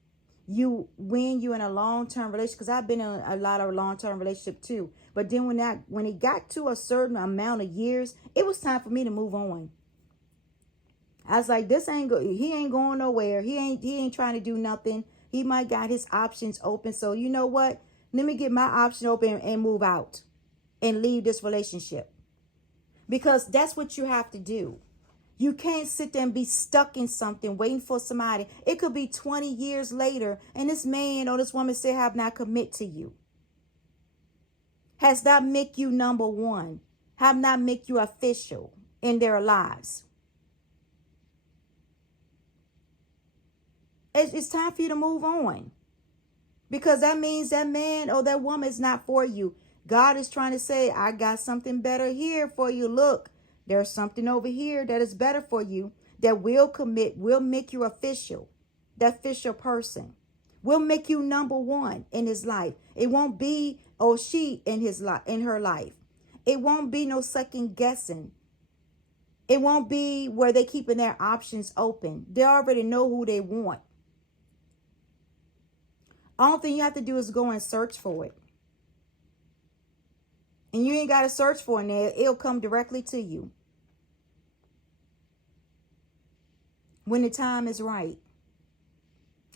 you in a long-term relationship, because I've been in a lot of long-term relationship too, but then when it got to a certain amount of years, it was time for me to move on. I was like, he ain't going nowhere. He ain't trying to do nothing. He might got his options open. So you know what? Let me get my option open and move out and leave this relationship. Because that's what you have to do. You can't sit there and be stuck in something, waiting for somebody. It could be 20 years later, and this man or this woman still have not commit to you. Has that make you number one? have not make you official in their lives. It's time for you to move on, because that means that man or that woman is not for you. God is trying to say, I got something better here for you. Look, there's something over here that is better for you, that will make you official, the official person. Will make you number one in his life. It won't be or she in his life, in her life. It won't be no second guessing. It won't be where they keeping their options open. They already know who they want. All thing you have to do is go and search for it. And you ain't got to search for it there. It'll come directly to you when the time is right.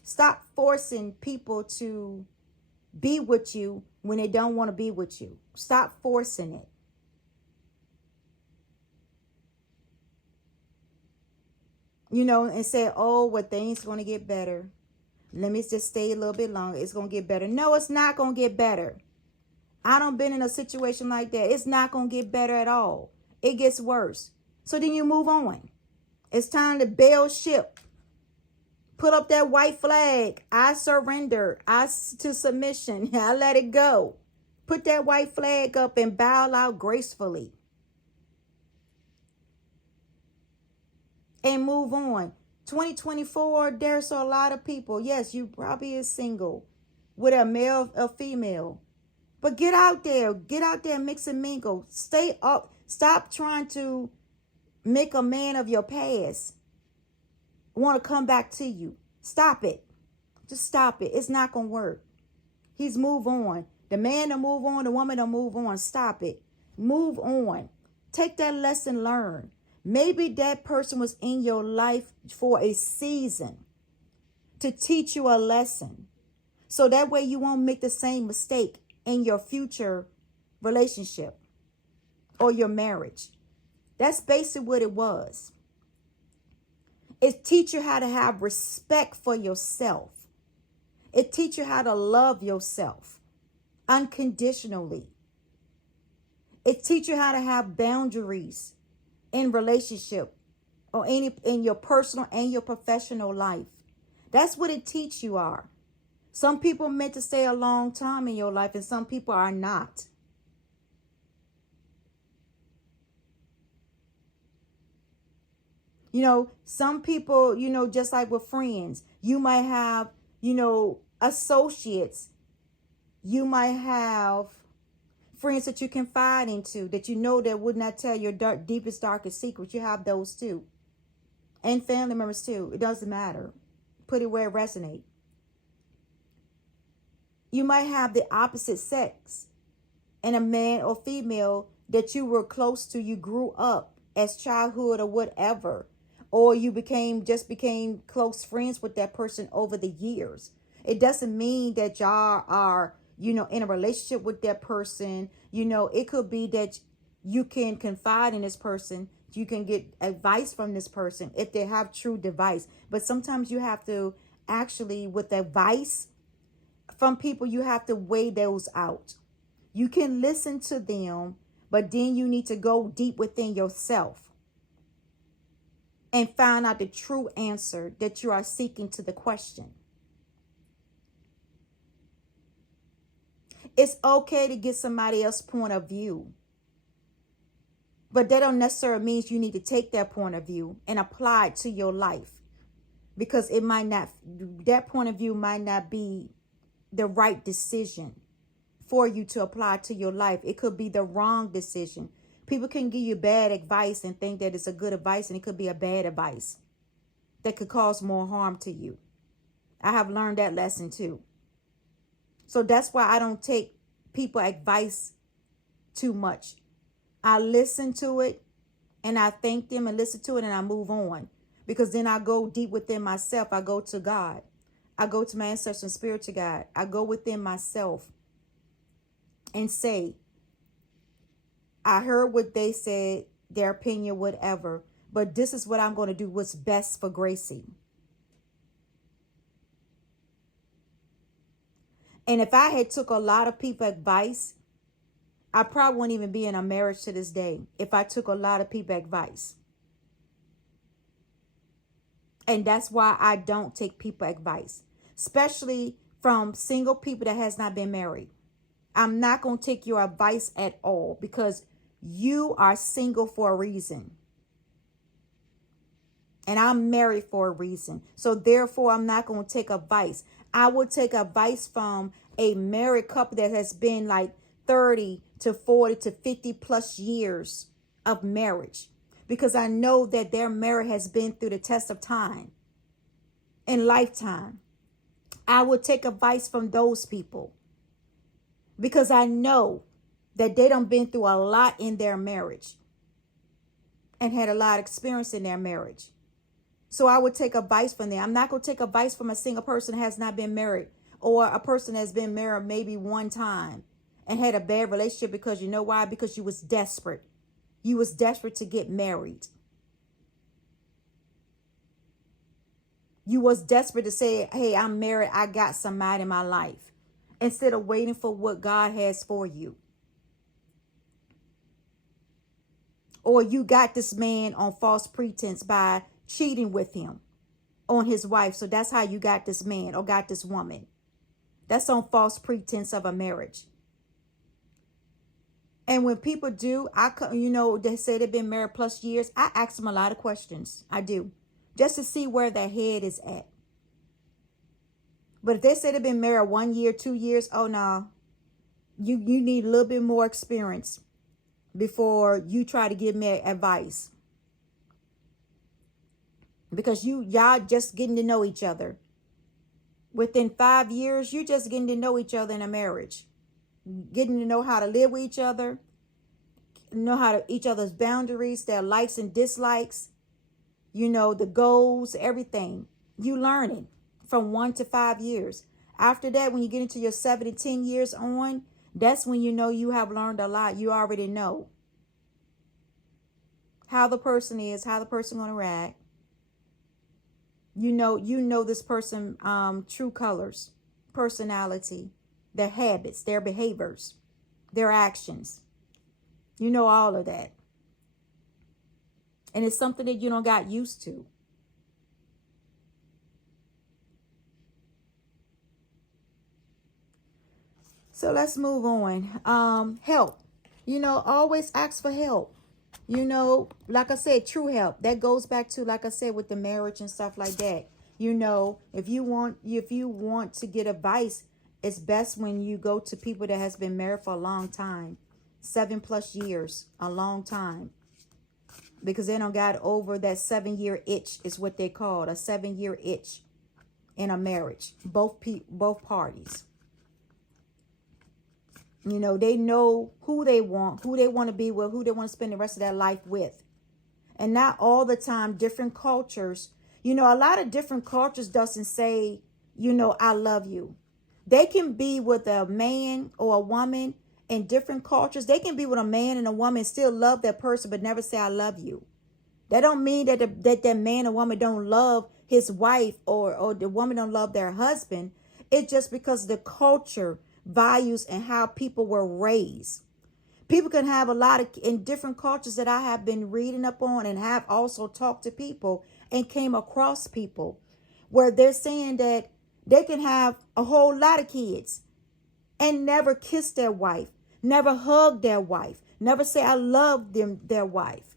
Stop forcing people to be with you when they don't want to be with you. Stop forcing it. You know, and say, oh, well, things going to get better. Let me just stay a little bit longer. It's going to get better. No, it's not going to get better. I done been in a situation like that. It's not going to get better at all. It gets worse. So then you move on. It's time to bail ship. Put up that white flag. I surrender. To submission. I let it go. Put that white flag up and bow out gracefully. And move on. 2024, there's a lot of people. Yes, you probably is single with a male or female. But get out there. Get out there, mix and mingle. Stay up. Stop trying to make a man of your past want to come back to you. Stop it. Just stop it. It's not going to work. He's move on. The man to move on. The woman to move on. Stop it. Move on. Take that lesson learned. Maybe that person was in your life for a season to teach you a lesson. So that way you won't make the same mistake in your future relationship or your marriage. That's basically what it was. It teach you how to have respect for yourself. It teach you how to love yourself unconditionally. It teach you how to have boundaries in relationship or in your personal and your professional life. That's what it teach you are. Some people are meant to stay a long time in your life and some people are not. You know, some people, you know, just like with friends, you might have, you know, associates. You might have friends that you confide into that you know that would not tell your deepest, darkest secrets. You have those too. And family members too. It doesn't matter. Put it where it resonates. You might have the opposite sex and a man or female that you were close to. You grew up as childhood or whatever. Or you became close friends with that person over the years. It doesn't mean that y'all are, you know, in a relationship with that person. You know, it could be that you can confide in this person. You can get advice from this person if they have true advice. But sometimes you have to actually, with advice from people, you have to weigh those out. You can listen to them, but then you need to go deep within yourself and find out the true answer that you are seeking to the question. It's okay to get somebody else's point of view, but that don't necessarily mean you need to take that point of view and apply it to your life, because it might not, that point of view might not be the right decision for you to apply to your life. It could be the wrong decision. People can give you bad advice and think that it's a good advice, and it could be a bad advice that could cause more harm to you. I have learned that lesson too. So that's why I don't take people advice too much. I listen to it and I thank them and listen to it and I move on, because then I go deep within myself. I go to God. I go to my ancestral spirit, to God. I go within myself and say, I heard what they said, their opinion, whatever, but this is what I'm going to do, what's best for Gracie. And if I had took a lot of people advice I probably wouldn't even be in a marriage to this day if I took a lot of people advice. And that's why I don't take people advice, especially from single people that has not been married. I'm not going to take your advice at all because you are single for a reason. And I'm married for a reason. So therefore, I'm not going to take advice. I will take advice from a married couple that has been like 30 to 40 to 50 plus years of marriage, because I know that their marriage has been through the test of time and lifetime. I will take advice from those people because I know that they done been through a lot in their marriage and had a lot of experience in their marriage. So I would take advice from them. I'm not going to take advice from a single person that has not been married, or a person that's been married maybe one time and had a bad relationship, because you know why? Because you was desperate. You was desperate to get married. You was desperate to say, hey, I'm married. I got somebody in my life, instead of waiting for what God has for you. Or you got this man on false pretense by cheating with him on his wife. So that's how you got this man or got this woman. That's on false pretense of a marriage. And when people do, they say they've been married plus years, I ask them a lot of questions. I do. Just to see where their head is at. But if they say they've been married 1 year, 2 years, oh no. You need a little bit more experience before you try to give me advice. Because y'all just getting to know each other. Within 5 years, you're just getting to know each other in a marriage. Getting to know how to live with each other. Know how to each other's boundaries, their likes and dislikes. The goals, everything. You learning from 1 to 5 years. After that, when you get into your 7 to 10 years on, that's when you know you have learned a lot. You already know how the person is, how the person going to react. You know this person, true colors, personality, their habits, their behaviors, their actions. You know all of that. And it's something that you don't got used to. So let's move on. Help. Always ask for help. Like I said, true help. That goes back to, like I said, with the marriage and stuff like that. If you want to get advice, it's best when you go to people that has been married for a long time, 7+ years, a long time, because they don't got over that 7-year itch, is what they call a 7-year itch in a marriage. Both parties. They know who they want to be with, who they want to spend the rest of their life with. And not all the time, different cultures. A lot of different cultures doesn't say, I love you. They can be with a man or a woman in different cultures. They can be with a man and a woman and still love that person, but never say, I love you. That don't mean that that man or woman don't love his wife, or the woman don't love their husband. It's just because the culture, values, and how people were raised. People can have a lot of, in different cultures that I have been reading up on, and have also talked to people and came across people where they're saying that they can have a whole lot of kids and never kiss their wife, never hug their wife, never say I love their wife.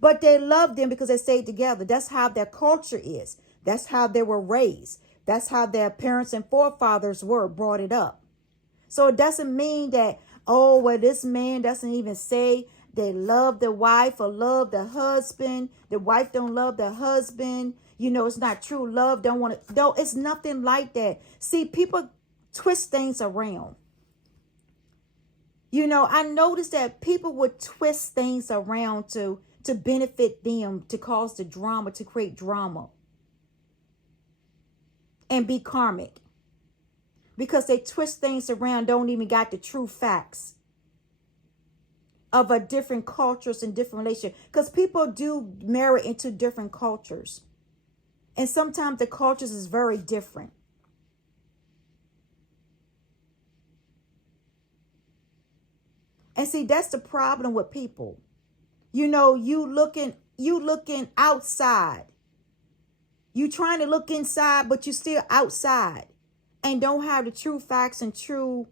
But they love them because they stayed together. That's how their culture is. That's how they were raised. That's how their parents and forefathers were brought it up. So it doesn't mean that, this man doesn't even say they love the wife or love the husband. The wife don't love the husband. It's not true love. It's nothing like that. See, people twist things around. I noticed that people would twist things around to benefit them, to cause the drama, to create drama. And be karmic. Because they twist things around, don't even got the true facts of a different cultures and different relationships. Because people do marry into different cultures. And sometimes the cultures is very different. And see, that's the problem with people. You know, you looking outside. You trying to look inside, but you still outside and don't have the true facts and true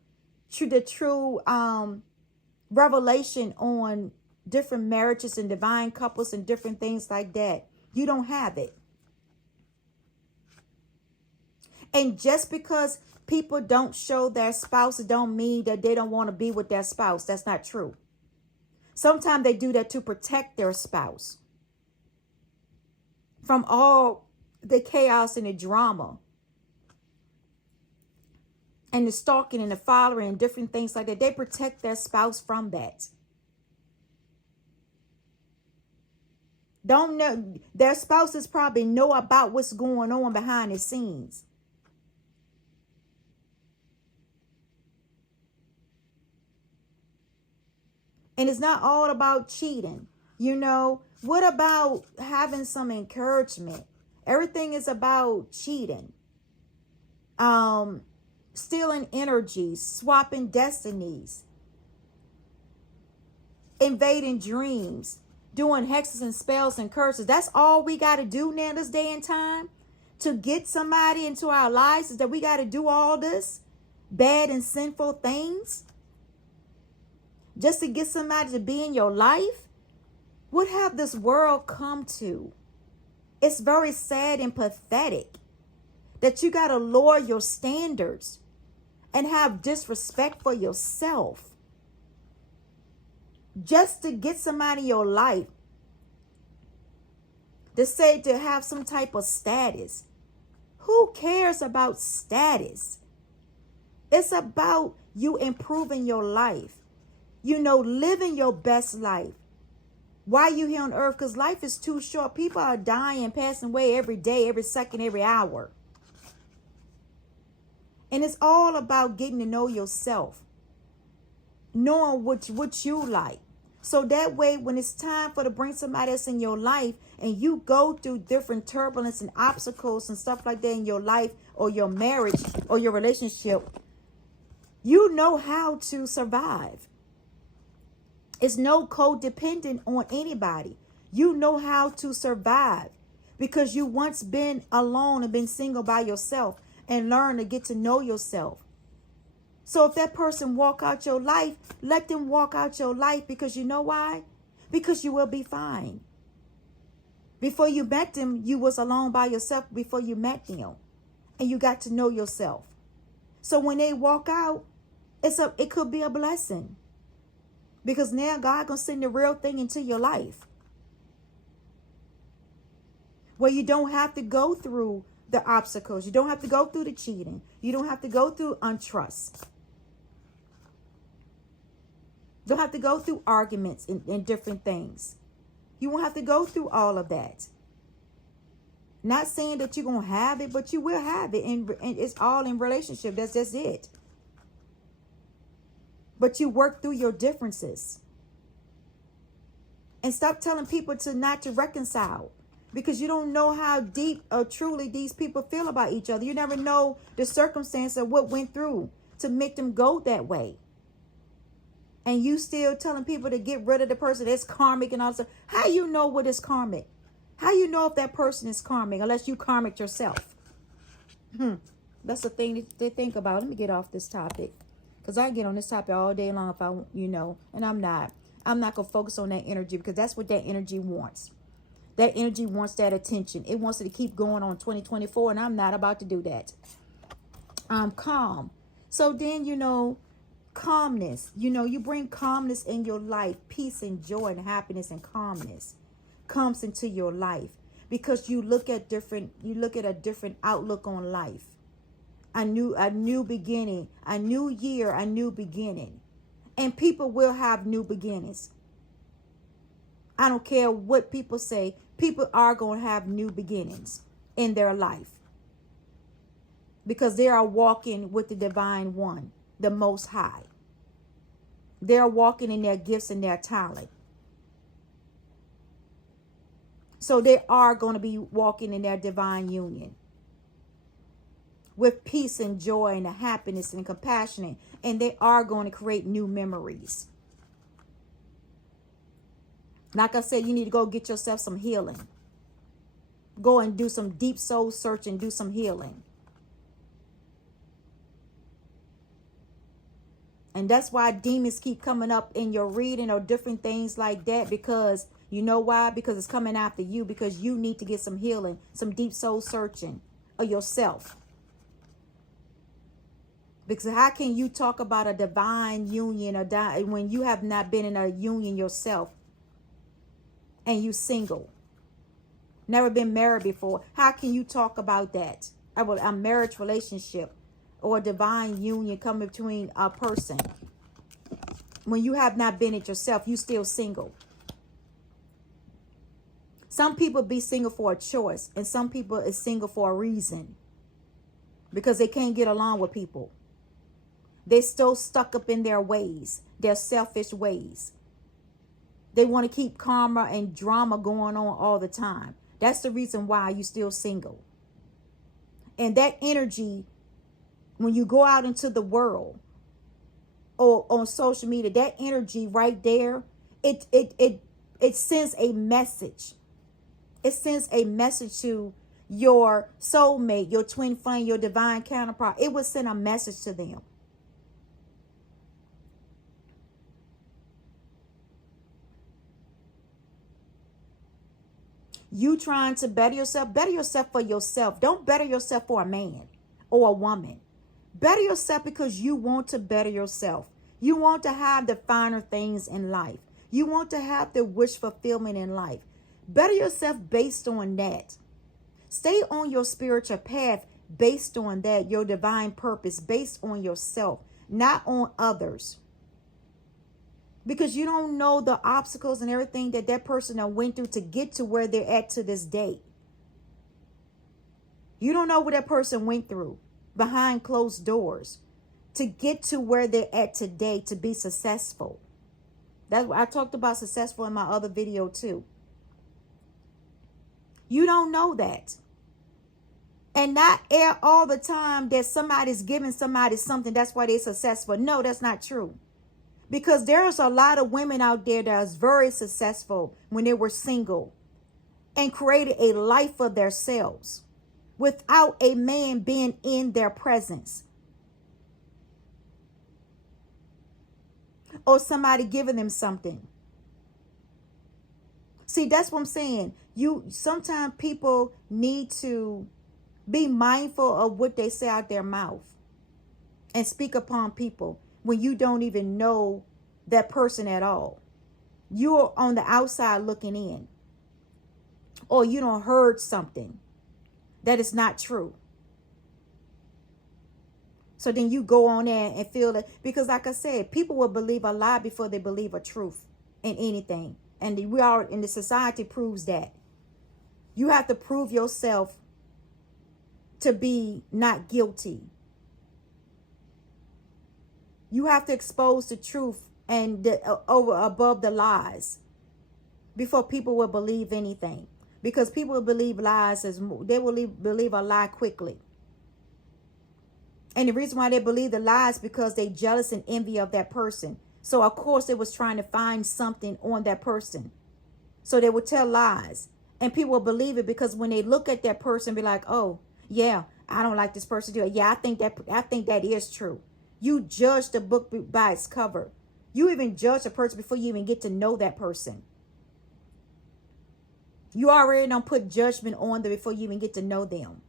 revelation on different marriages and divine couples and different things like that. You don't have it. And just because people don't show their spouse, it don't mean that they don't want to be with their spouse. That's not true. Sometimes they do that to protect their spouse from all the chaos and the drama and the stalking and the following and different things like that. They protect their spouse from that. Don't know, their spouses probably know about what's going on behind the scenes. And it's not all about cheating. You know, what about having some encouragement? Everything is about cheating. Stealing energies, swapping destinies, invading dreams, doing hexes and spells and curses. That's all we got to do now this day and time to get somebody into our lives, is that we got to do all this bad and sinful things just to get somebody to be in your life. What have this world come to? It's very sad and pathetic that you got to lower your standards and have disrespect for yourself just to get somebody in your life to say, to have some type of status. Who cares about status? It's about you improving your life. You know, living your best life. Why are you here on earth? Because life is too short. People are dying, passing away every day, every second, every hour. And it's all about getting to know yourself. Knowing what you like. So that way, when it's time for to bring somebody else in your life, and you go through different turbulence and obstacles and stuff like that in your life or your marriage or your relationship, you know how to survive. It's no codependent on anybody. You know how to survive because you once been alone and been single by yourself and learn to get to know yourself. So if that person walk out your life, let them walk out your life, because you know why? Because you will be fine. Before you met them, you was alone by yourself before you met them, and you got to know yourself. So when they walk out, it could be a blessing, because now God gonna send the real thing into your life, where you don't have to go through the obstacles. You don't have to go through the cheating. You don't have to go through untrust. You don't have to go through arguments and different things. You won't have to go through all of that. Not saying that you're going to have it, but you will have it. And it's all in relationship. That's just it. But you work through your differences. And stop telling people not to reconcile. Because you don't know how deep or truly these people feel about each other. You never know the circumstance of what went through to make them go that way. And you still telling people to get rid of the person that's karmic and all that. How you know what is karmic? How you know if that person is karmic unless you karmic yourself? That's the thing to think about. Let me get off this topic, because I get on this topic all day long if I, and I'm not going to focus on that energy, because that's what that energy wants. That energy wants that attention. It wants it to keep going on 2024, and I'm not about to do that. I'm calm. So then, calmness. You bring calmness in your life. Peace and joy and happiness and calmness comes into your life, because you look at a different outlook on life. A new beginning, a new year, a new beginning. And people will have new beginnings. I don't care what people say. People are going to have new beginnings in their life, because they are walking with the divine one, the Most High. They're walking in their gifts and their talent. So they are going to be walking in their divine union with peace and joy and happiness and compassion. And they are going to create new memories. Like I said, you need to go get yourself some healing. Go and do some deep soul searching, do some healing. And that's why demons keep coming up in your reading or different things like that, because you know why? Because it's coming after you, because you need to get some healing, some deep soul searching of yourself. Because how can you talk about a divine union when you have not been in a union yourself and you single? Never been married before. How can you talk about that? A marriage relationship or a divine union coming between a person when you have not been it yourself, you still single. Some people be single for a choice, and some people is single for a reason, because they can't get along with people. They're still stuck up in their ways, their selfish ways. They want to keep karma and drama going on all the time. That's the reason why you still single. And that energy, when you go out into the world or on social media, that energy right there, it sends a message. It sends a message to your soulmate, your twin flame, your divine counterpart. It will send a message to them. You trying to better yourself for yourself. Don't better yourself for a man or a woman. Better yourself because you want to better yourself. You want to have the finer things in life. You want to have the wish fulfillment in life. Better yourself based on that. Stay on your spiritual path based on that, your divine purpose based on yourself, not on others. Because you don't know the obstacles and everything that person went through to get to where they're at to this day. You don't know what that person went through behind closed doors to get to where they're at today to be successful. That's what I talked about successful in my other video too. You don't know that. And not all the time that somebody's giving somebody something, that's why they're successful. No, that's not true. Because there's a lot of women out there that was very successful when they were single and created a life for themselves without a man being in their presence or somebody giving them something. See, that's what I'm saying. Sometimes people need to be mindful of what they say out their mouth and speak upon people when you don't even know that person at all. You're on the outside looking in, or you don't heard something that is not true. So then you go on there and feel that, because like I said, people will believe a lie before they believe a truth in anything. And we are in the society proves that. You have to prove yourself to be not guilty. You have to expose the truth and above the lies before people will believe anything. Because people will believe lies they will believe a lie quickly. And the reason why they believe the lies because they jealous and envy of that person. So of course they was trying to find something on that person. So they would tell lies. And people will believe it because when they look at that person, be like, oh, yeah, I don't like this person. Yeah, I think that is true. You judge the book by its cover. You even judge a person before you even get to know that person. You already don't put judgment on them before you even get to know them.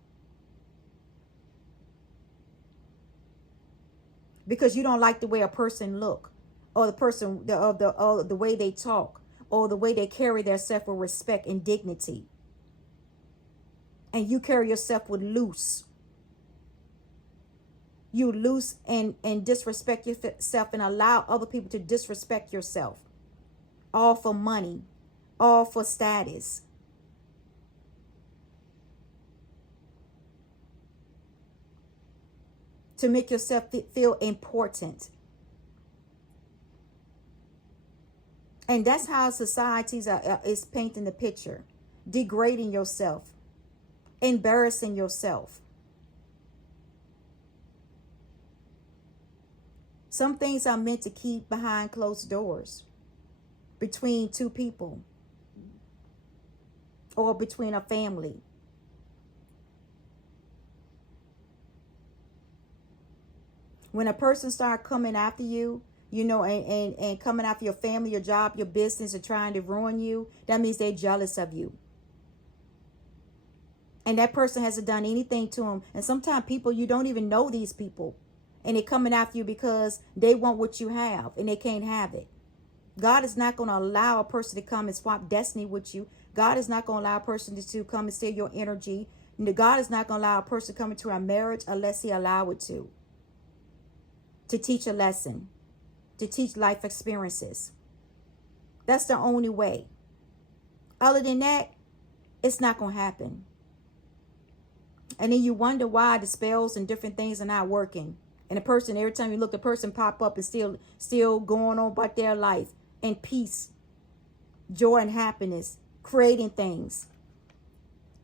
Because you don't like the way a person look, or the way they talk, or the way they carry themselves with respect and dignity. And you carry yourself with loose. You loose and disrespect yourself and allow other people to disrespect yourself. All for money, all for status. To make yourself feel important. And that's how societies is painting the picture. Degrading yourself. Embarrassing yourself. Some things are meant to keep behind closed doors. Between two people. or between a family. When a person start coming after you, you know, and coming after your family, your job, your business, and trying to ruin you, that means they're jealous of you. And that person hasn't done anything to them. And sometimes people, you don't even know these people. And they're coming after you because they want what you have and they can't have it. God is not going to allow a person to come and swap destiny with you. God is not going to allow a person to come and steal your energy. God is not going to allow a person to come into a marriage unless he allow it to teach a lesson, to teach life experiences. That's the only way. Other than that, it's not going to happen. And then you wonder why the spells and different things are not working. And the person, every time you look, the person pop up and still going on about their life in peace, joy, and happiness, creating things.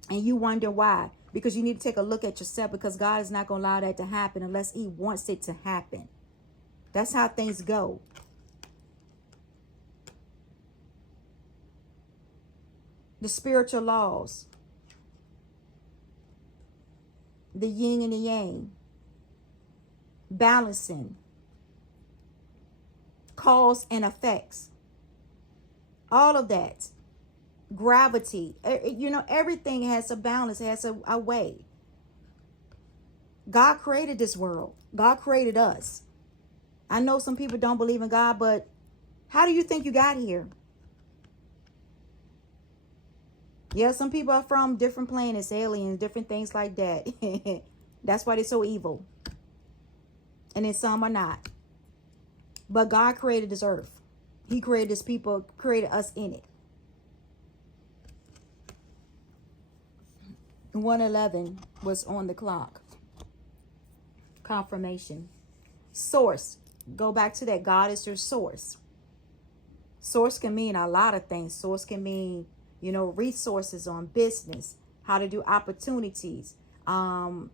And you wonder why. Because you need to take a look at yourself, because God is not going to allow that to happen unless he wants it to happen. That's how things go. The spiritual laws. The yin and the yang. Balancing. Cause and effects. All of that. Gravity. You know, everything has a balance, has a way. God created this world. God created us. I know some people don't believe in God, but how do you think you got here? Yeah, some people are from different planets, aliens, different things like that. That's why they're so evil. And then some are not. But God created this earth. He created this people, created us in it. 1:11 was on the clock. Confirmation. Source. Go back to that. God is your source. Source can mean a lot of things. Source can mean, you know, resources on business, how to do opportunities, you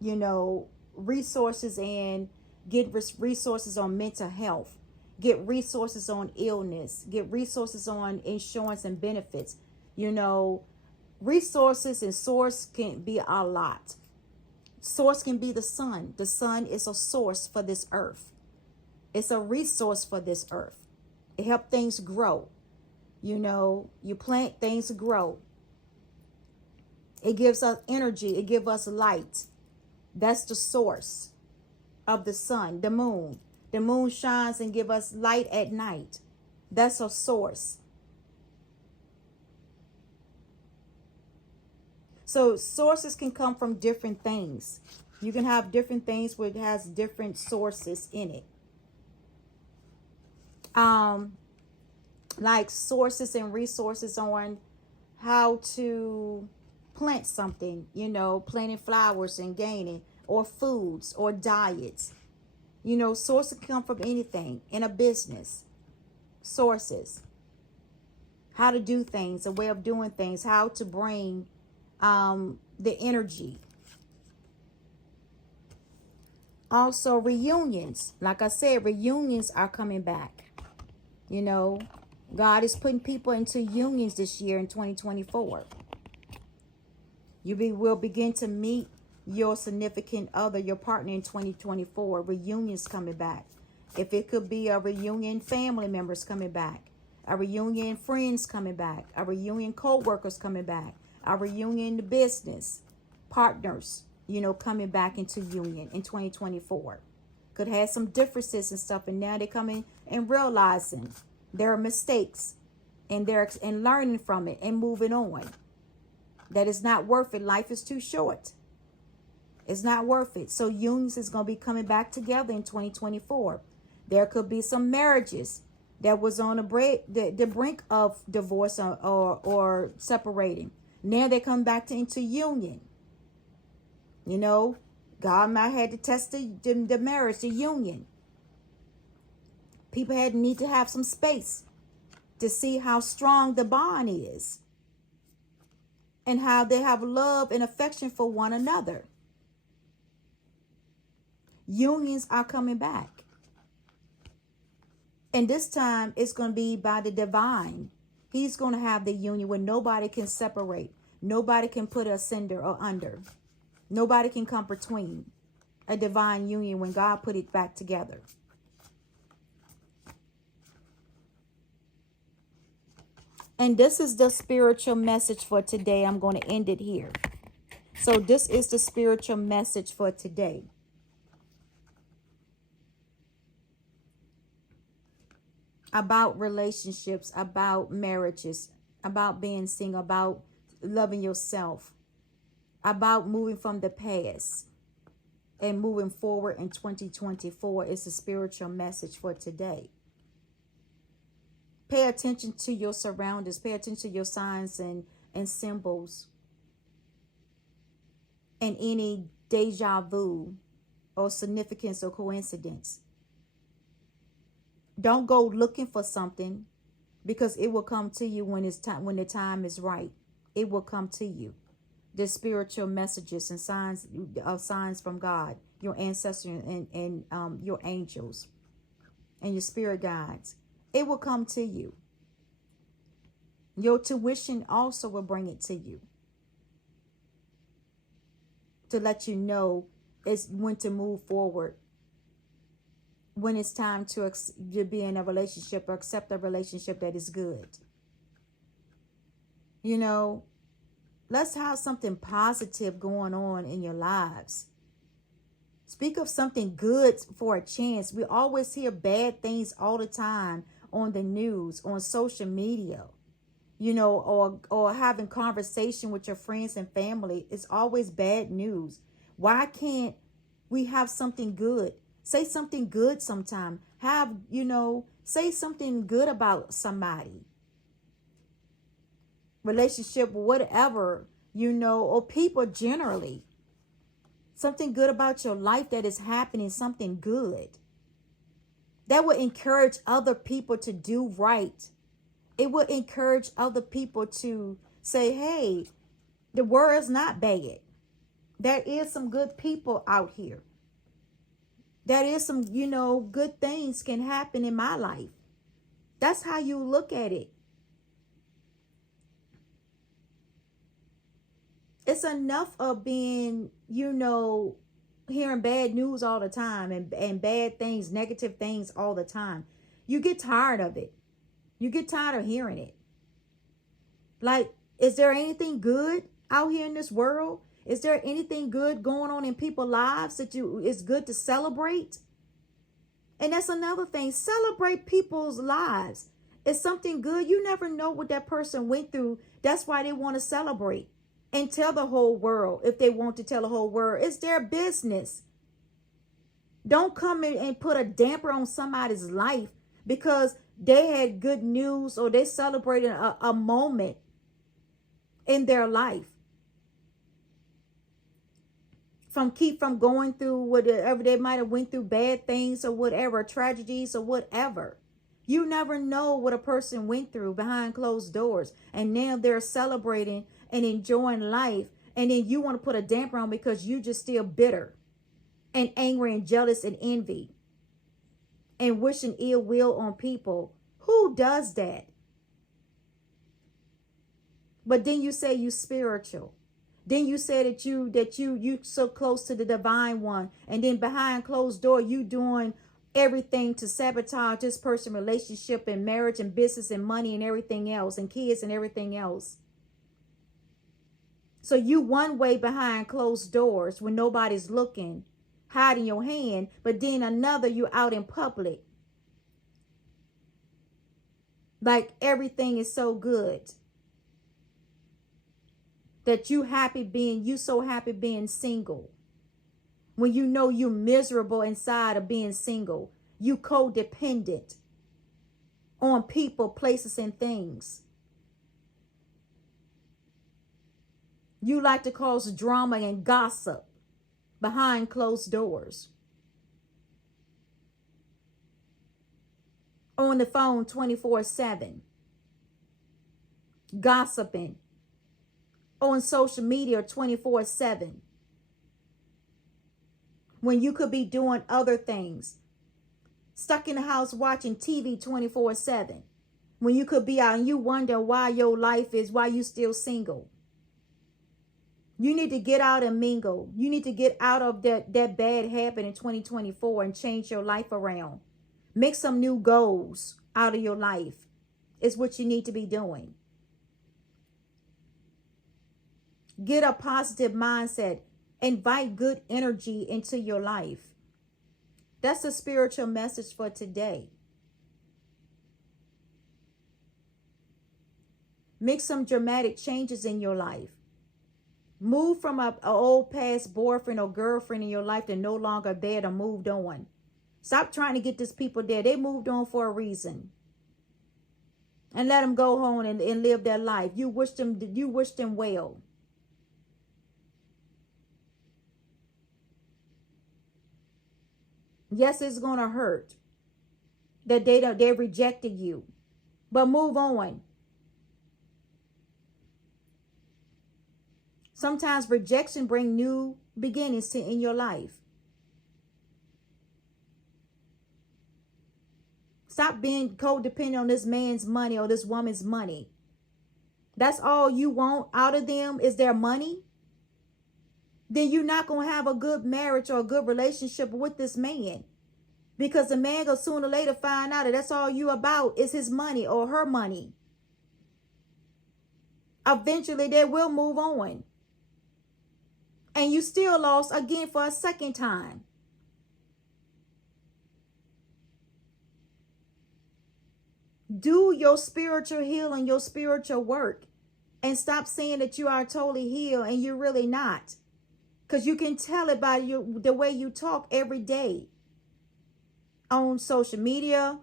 know, resources, and get resources on mental health, get resources on illness, get resources on insurance and benefits. You know, resources and source can be a lot. Source can be the sun. The sun is a source for this earth. It's a resource for this earth. It helps things grow. You know, you plant, things grow. It gives us energy. It gives us light. That's the source of the sun. The moon. The moon shines and gives us light at night. That's a source. So sources can come from different things. You can have different things where it has different sources in it. Like sources and resources on how to plant something, you know, planting flowers and gaining, or foods or diets. You know, sources come from anything in a business. Sources. How to do things, a way of doing things, how to bring the energy. Also reunions. Like I said, reunions are coming back. You know, God is putting people into unions this year in 2024. You will begin to meet your significant other, your partner in 2024. Reunions coming back. If it could be a reunion, family members coming back. A reunion, friends coming back. A reunion, co-workers coming back. A reunion, business partners, you know, coming back into union in 2024. Could have some differences and stuff, and now they're coming and realizing their mistakes, and they're and learning from it and moving on. That is not worth it. Life is too short. It's not worth it. So unions is going to be coming back together in 2024. There could be some marriages that was on the brink of divorce or separating. Now they come back into union. You know, God might have to test the marriage, the union. People need to have some space to see how strong the bond is and how they have love and affection for one another. Unions are coming back. And this time it's going to be by the divine. He's going to have the union where nobody can separate. Nobody can put a cinder or under. Nobody can come between a divine union when God put it back together. And this is the spiritual message for today. I'm going to end it here. So this is the spiritual message for today. About relationships, about marriages, about being single, about loving yourself, about moving from the past and moving forward in 2024 is the spiritual message for today. Pay attention to your surroundings. Pay attention to your signs and symbols. And any deja vu or significance or coincidence. Don't go looking for something, because it will come to you when it's time, when the time is right. It will come to you. The spiritual messages and signs from God, your ancestors and your angels and your spirit guides. It will come to you. Your tuition also will bring it to you, to let you know it's when to move forward, when it's time to be in a relationship or accept a relationship that is good. You know, let's have something positive going on in your lives. Speak of something good for a chance. We always hear bad things all the time on the news, on social media, you know, or having conversation with your friends and family. It's always bad news. Why can't we have something good? Say something good sometime. Say something good about somebody. Relationship, whatever, or people generally. Something good about your life that is happening, something good. That will encourage other people to do right. It will encourage other people to say, hey, the world's not bad. There is some good people out here. There is some, good things can happen in my life. That's how you look at it. It's enough of being, hearing bad news all the time and bad things, negative things all the time. You get tired of it. You get tired of hearing it. Like, is there anything good out here in this world? Is there anything good going on in people's lives that it's good to celebrate? And that's another thing. Celebrate people's lives. It's something good. You never know what that person went through. That's why they want to celebrate and tell the whole world. If they want to tell the whole world, it's their business. Don't come in and put a damper on somebody's life because they had good news or they celebrated a moment in their life. Keep from going through whatever they might have went through, bad things or whatever, tragedies or whatever. You never know what a person went through behind closed doors. And now they're celebrating and enjoying life. And then you want to put a damper on because you just still bitter and angry and jealous and envy and wishing ill will on people. Who does that? But then you say you spiritual. Then you say that you so close to the divine one. And then behind closed door, you doing everything to sabotage this person's relationship and marriage and business and money and everything else and kids and everything else. So you one way behind closed doors when nobody's looking, hiding your hand, but then another you out in public. Like everything is so good. That you so happy being single. When you know you're miserable inside of being single. You codependent on people, places, and things. You like to cause drama and gossip behind closed doors. On the phone 24/7. Gossiping. On social media 24/7. When you could be doing other things. Stuck in the house watching TV 24/7. when you could be out and you wonder why your life is, why you still single. You need to get out and mingle. You need to get out of that bad habit in 2024 and change your life around. Make some new goals out of your life. Is what you need to be doing. Get a positive mindset. Invite good energy into your life. That's the spiritual message for today. Make some dramatic changes in your life. Move from an old past boyfriend or girlfriend in your life that no longer there to moved on. Stop trying to get these people there. They moved on for a reason. And let them go home and live their life. You wish them well. Yes, it's gonna hurt that they rejected you, but move on. Sometimes rejection brings new beginnings in your life. Stop being codependent on this man's money or this woman's money. That's all you want out of them is their money. Then you're not going to have a good marriage or a good relationship with this man. Because the man will sooner or later find out that that's all you about is his money or her money. Eventually they will move on. And you still lost again for a second time. Do your spiritual healing, your spiritual work. And stop saying that you are totally healed and you're really not. Because you can tell it by the way you talk every day. On social media.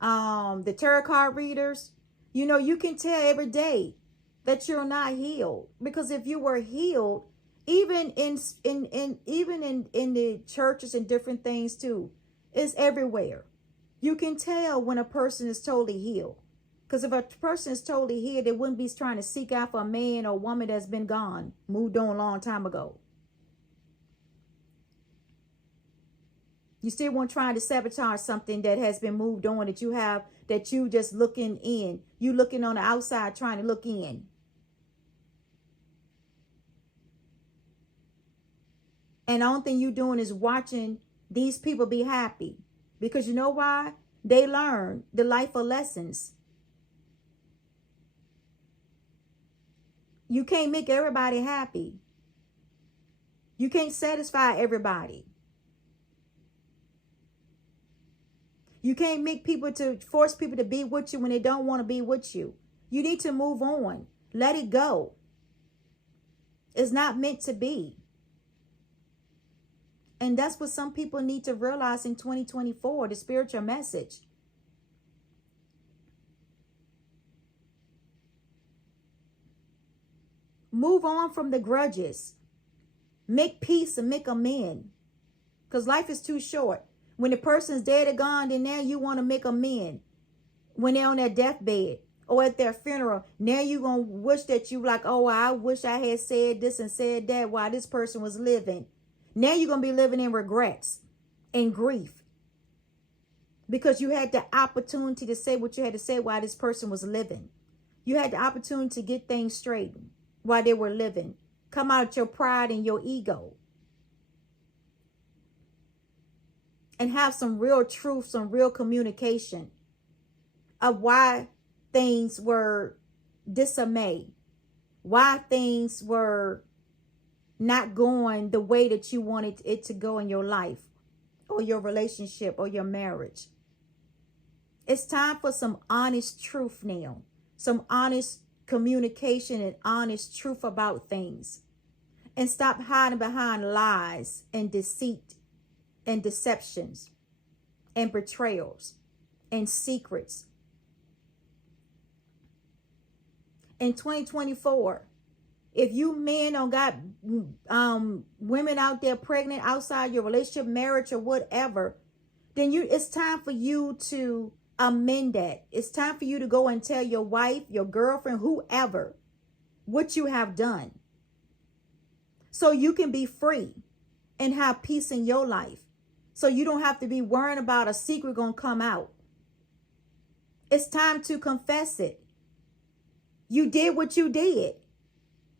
The tarot card readers. You know, you can tell every day that you're not healed. Because if you were healed, even in the churches and different things too, it's everywhere. You can tell when a person is totally healed. Because if a person is totally healed, they wouldn't be trying to seek out for a man or woman that's been gone, moved on a long time ago. You still want trying to sabotage something that has been moved on, that you just looking in. You looking on the outside trying to look in. And the only thing you're doing is watching these people be happy. Because you know why? They learn the life of lessons. You can't make everybody happy. You can't satisfy everybody. You can't force people to be with you when they don't want to be with you. You need to move on. Let it go. It's not meant to be. And that's what some people need to realize in 2024, the spiritual message. Move on from the grudges. Make peace and make amends. Because life is too short. When the person's dead or gone, then now you want to make amends. When they're on their deathbed or at their funeral, now you're going to wish that you like, oh, I wish I had said this and said that while this person was living. Now you're going to be living in regrets and grief. Because you had the opportunity to say what you had to say while this person was living. You had the opportunity to get things straight while they were living. Come out of your pride and your ego. And have some real truth, some real communication of why things were disarray. Why things were not going the way that you wanted it to go in your life or your relationship or your marriage. It's time for some honest truth now. Some honest communication and honest truth about things. And stop hiding behind lies and deceit and deceptions and betrayals and secrets. In 2024, if you men don't got women out there pregnant outside your relationship, marriage, or whatever, then it's time for you to amend that. It's time for you to go and tell your wife, your girlfriend, whoever, what you have done. So you can be free and have peace in your life. So you don't have to be worrying about a secret going to come out. It's time to confess it. You did what you did.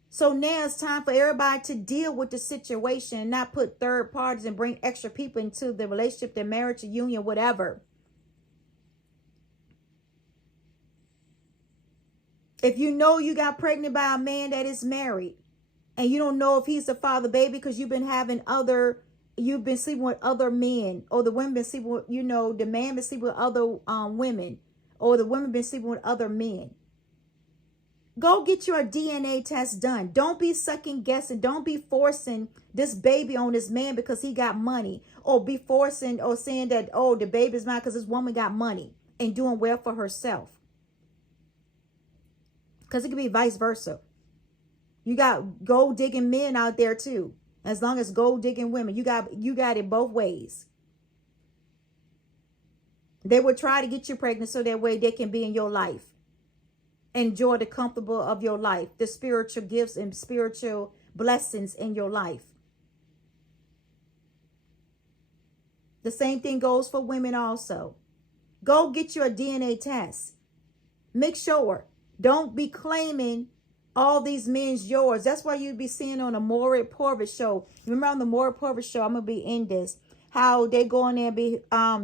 So now it's time for everybody to deal with the situation and not put third parties and bring extra people into the relationship, the marriage, the union, whatever. If you know you got pregnant by a man that is married and you don't know if he's the father baby because you've been sleeping with other men, or the women been sleeping with, the man been sleeping with other women, or the women been sleeping with other men. Go get your DNA test done. Don't be second guessing. Don't be forcing this baby on this man because he got money, or be forcing or saying that, oh, the baby's mine because this woman got money and doing well for herself. Because it could be vice versa. You got gold digging men out there too. As long as gold digging women, you got it both ways. They will try to get you pregnant so that way they can be in your life. Enjoy the comfortable of your life, the spiritual gifts and spiritual blessings in your life. The same thing goes for women also. Go get your DNA test. Make sure. Don't be claiming all these men's yours. That's why you'd be seeing on the Maury Porvis show. Remember on the Maury Porvis show, I'm going to be in this, how they go in there and be,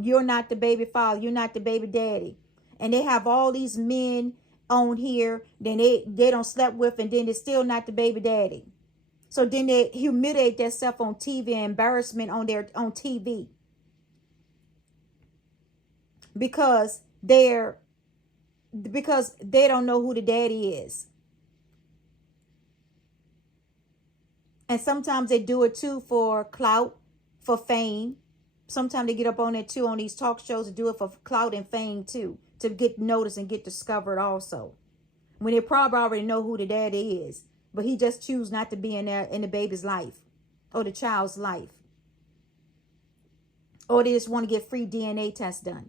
you're not the baby father, you're not the baby daddy. And they have all these men on here, then they don't slept with, and then they're still not the baby daddy. So then they humiliate themselves on TV, embarrassment on TV. Because they don't know who the daddy is. And sometimes they do it too for clout, for fame. Sometimes they get up on it too on these talk shows to do it for clout and fame too, to get noticed and get discovered also. When they probably already know who the daddy is, but he just choose not to be in there in the baby's life or the child's life. Or they just want to get free DNA tests done.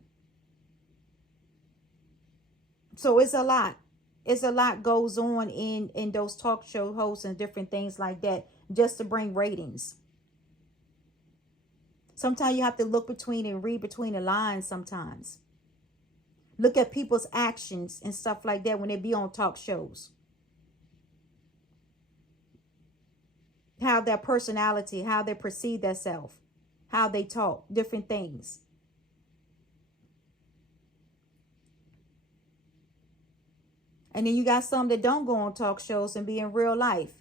So it's a lot. It's a lot goes on in those talk show hosts and different things like that, just to bring ratings. Sometimes you have to look between and read between the lines sometimes. Look at people's actions and stuff like that when they be on talk shows. How their personality, how they perceive themselves, how they talk, different things. And then you got some that don't go on talk shows and be in real life.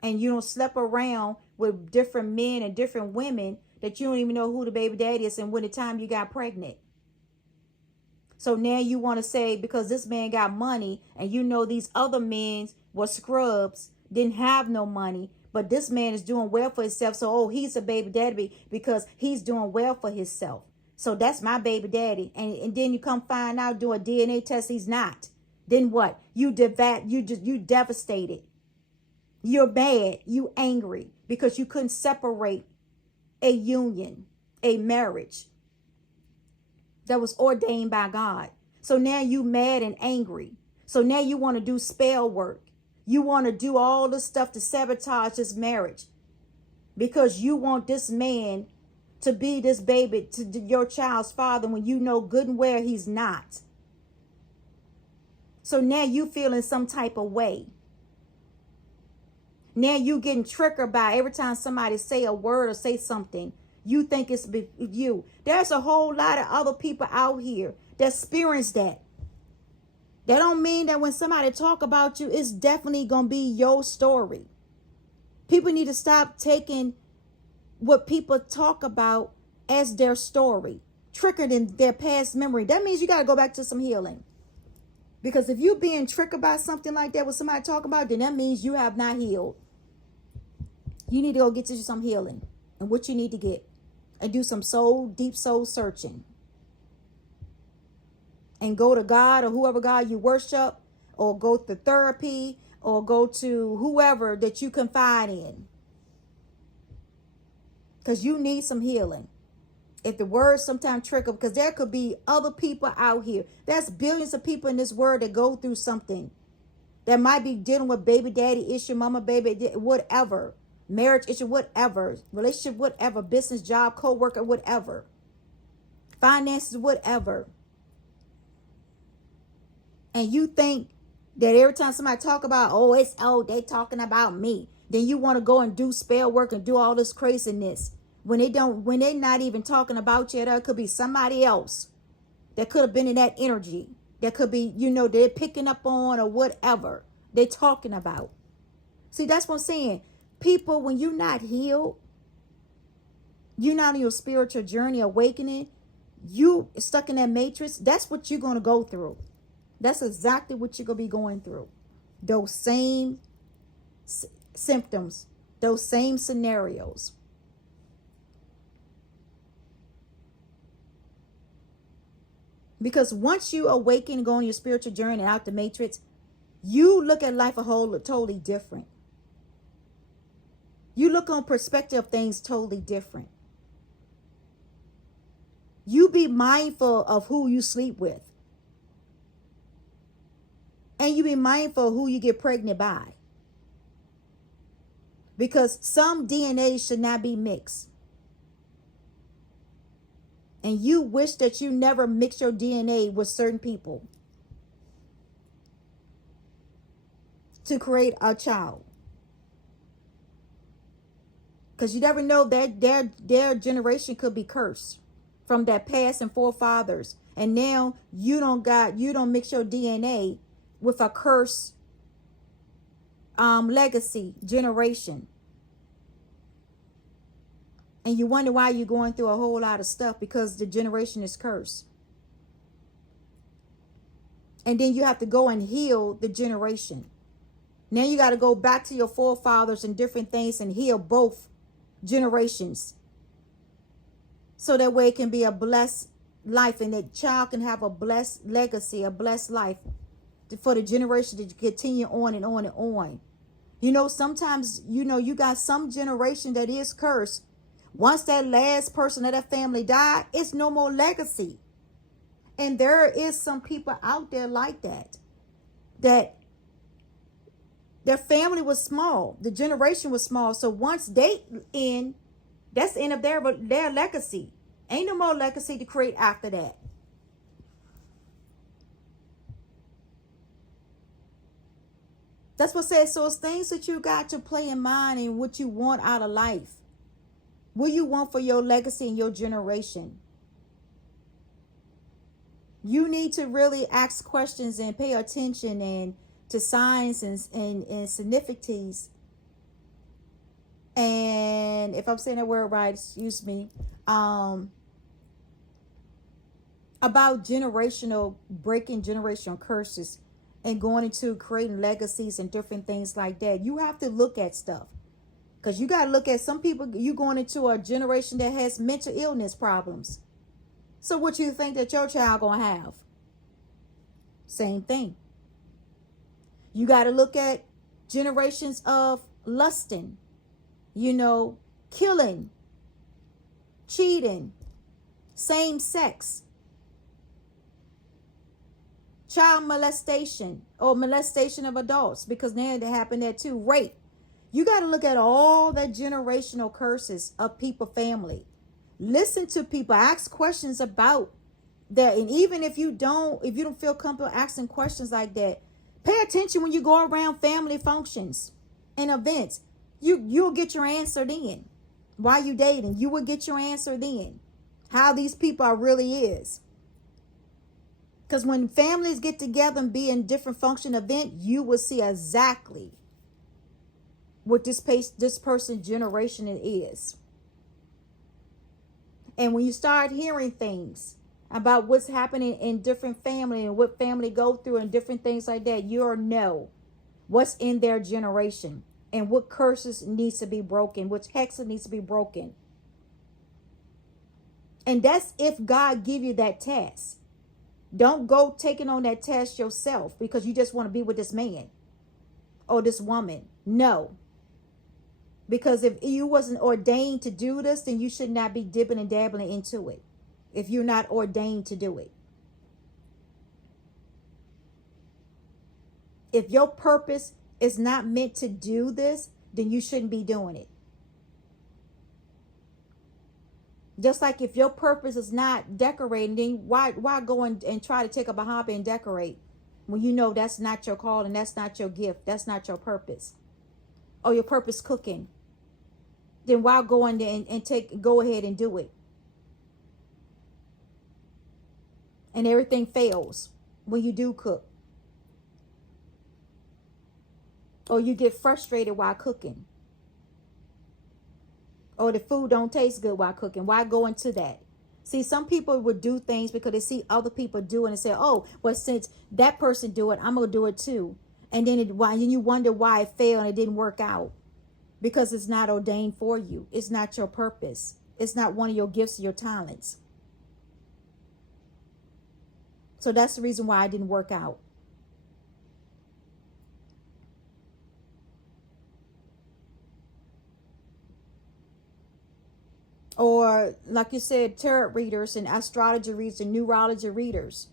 And you don't sleep around with different men and different women that you don't even know who the baby daddy is and when the time you got pregnant. So now you want to say because this man got money and you know these other men were scrubs, didn't have no money, but this man is doing well for himself. So, oh, he's a baby daddy because he's doing well for himself. So that's my baby daddy. And then you come find out, do a DNA test, he's not. Then what? You devastated. You're mad. You angry because you couldn't separate a union, a marriage that was ordained by God. So now you mad and angry. So now you want to do spell work. You want to do all this stuff to sabotage this marriage because you want this man to be this baby, to your child's father, when you know good and well he's not. So now you feeling some type of way. Now you getting triggered by every time somebody say a word or say something, you think it's you. There's a whole lot of other people out here that experience that. That don't mean that when somebody talk about you, it's definitely going to be your story. People need to stop taking what people talk about as their story, triggered in their past memory. That means you got to go back to some healing. Because if you're being triggered by something like that, when somebody talk about it, then that means you have not healed. You need to go get to some healing and what you need to get and do some deep soul searching. And go to God or whoever God you worship, or go to therapy, or go to whoever that you confide in. Because you need some healing. If the word sometimes trigger, because there could be other people out here. There's billions of people in this world that go through something. That might be dealing with baby daddy issue, mama baby, whatever. marriage issue, whatever, relationship, whatever, business, job, co-worker, whatever, finances, whatever. And you think that every time somebody talk about, they talking about me, then you want to go and do spell work and do all this craziness when they're not even talking about you. There could be somebody else that could have been in that energy, that could be, they're picking up on, or whatever they're talking about. See, that's what I'm saying. People, when you're not healed, you're not on your spiritual journey, awakening, you stuck in that matrix, that's what you're going to go through. That's exactly what you're going to be going through. Those same symptoms, those same scenarios. Because once you awaken and go on your spiritual journey and out the matrix, you look at life totally different. You look on perspective of things totally different. You be mindful of who you sleep with. And you be mindful of who you get pregnant by. Because some DNA should not be mixed. And you wish that you never mix your DNA with certain people to create a child. Because you never know that their generation could be cursed from that past and forefathers. And now you don't mix your DNA with a cursed legacy generation. And you wonder why you're going through a whole lot of stuff, because the generation is cursed. And then you have to go and heal the generation. Now you got to go back to your forefathers and different things and heal both generations. So that way it can be a blessed life, and that child can have a blessed legacy, a blessed life for the generation to continue on and on and on. Sometimes, you got some generation that is cursed. Once that last person of that family died, it's no more legacy. And there is some people out there like that their family was small. The generation was small. So once they end, that's the end of their legacy. Ain't no more legacy to create after that. That's what says. So it's things that you got to play in mind and what you want out of life. What you want for your legacy and your generation. You need to really ask questions and pay attention and to signs and significance. And if I'm saying that word right, excuse me, about breaking generational curses and going into creating legacies and different things like that. You have to look at stuff. Because you got to look at some people, you going into a generation that has mental illness problems. So what you think that your child going to have? Same thing. You got to look at generations of lusting, killing, cheating, same sex, child molestation or molestation of adults, because now they happen there too, rape. You got to look at all that generational curses of people, family. Listen to people, ask questions about that. And even if you don't feel comfortable asking questions like that, pay attention when you go around family functions and events. You'll get your answer then. While you dating, you will get your answer then. How these people are really is. Because when families get together and be in different function event, you will see exactly what this person's generation is. And when you start hearing things about what's happening in different family and what family go through and different things like that, you'll know what's in their generation and what curses needs to be broken, which hexes needs to be broken. And that's if God give you that task. Don't go taking on that task yourself because you just want to be with this man or this woman. No. Because if you wasn't ordained to do this, then you should not be dipping and dabbling into it. If you're not ordained to do it. If your purpose is not meant to do this, then you shouldn't be doing it. Just like if your purpose is not decorating, then why go and try to take up a hobby and decorate when you know that's not your call and that's not your gift, that's not your purpose. Or your purpose cooking. Then why go in there and go ahead and do it? And everything fails when you do cook. Or you get frustrated while cooking. Or the food don't taste good while cooking. Why go into that? See, some people would do things because they see other people do it and say, oh, well, since that person do it, I'm going to do it too. And then you wonder why it failed and it didn't work out. Because it's not ordained for you. It's not your purpose. It's not one of your gifts or your talents. So that's the reason why it didn't work out. Or like you said, tarot readers and astrology readers and neurology readers.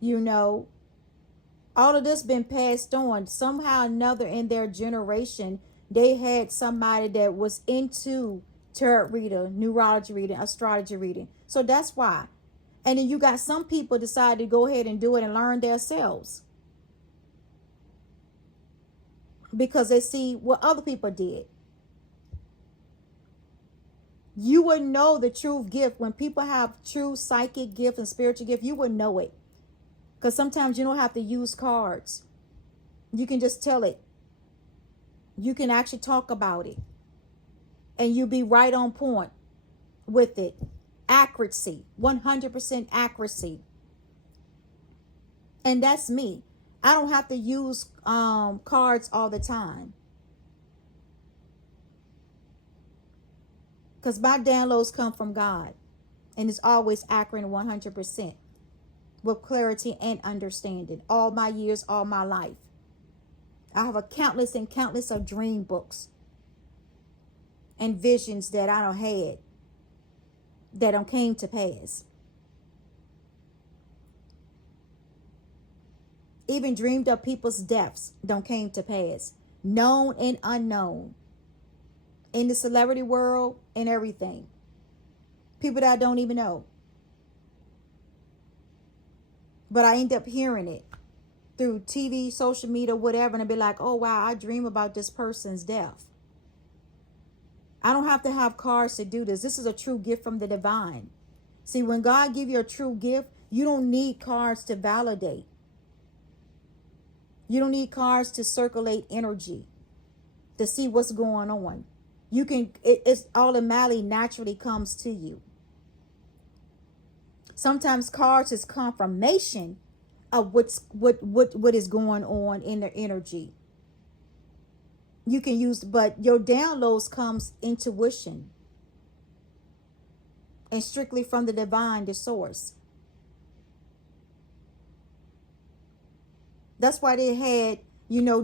You know, all of this been passed on. Somehow or another in their generation, they had somebody that was into tarot reader, neurology reading, astrology reading. So that's why. And then you got some people decide to go ahead and do it and learn themselves. Because they see what other people did. You would know the true gift when people have true psychic gift and spiritual gift. You would know it, because sometimes you don't have to use cards. You can just tell it. You can actually talk about it, and you'll be right on point with it. Accuracy, 100% accuracy, and that's me. I don't have to use cards all the time. Because my downloads come from God. And it's always accurate and 100%. With clarity and understanding. All my years, all my life. I have a countless and countless of dream books. And visions that I don't had. That don't came to pass. Even dreamed of people's deaths don't came to pass. Known and unknown. In the celebrity world and everything. People that I don't even know. But I end up hearing it through TV, social media, whatever. And I'd be like, oh, wow, I dream about this person's death. I don't have to have cards to do this. This is a true gift from the divine. See, when God gives you a true gift, you don't need cards to validate. You don't need cards to circulate energy. To see what's going on. You can, it's automatically, naturally comes to you. Sometimes cards is confirmation of what is going on in the energy. You can use, but your downloads comes intuition. And strictly from the divine, the source. That's why they had,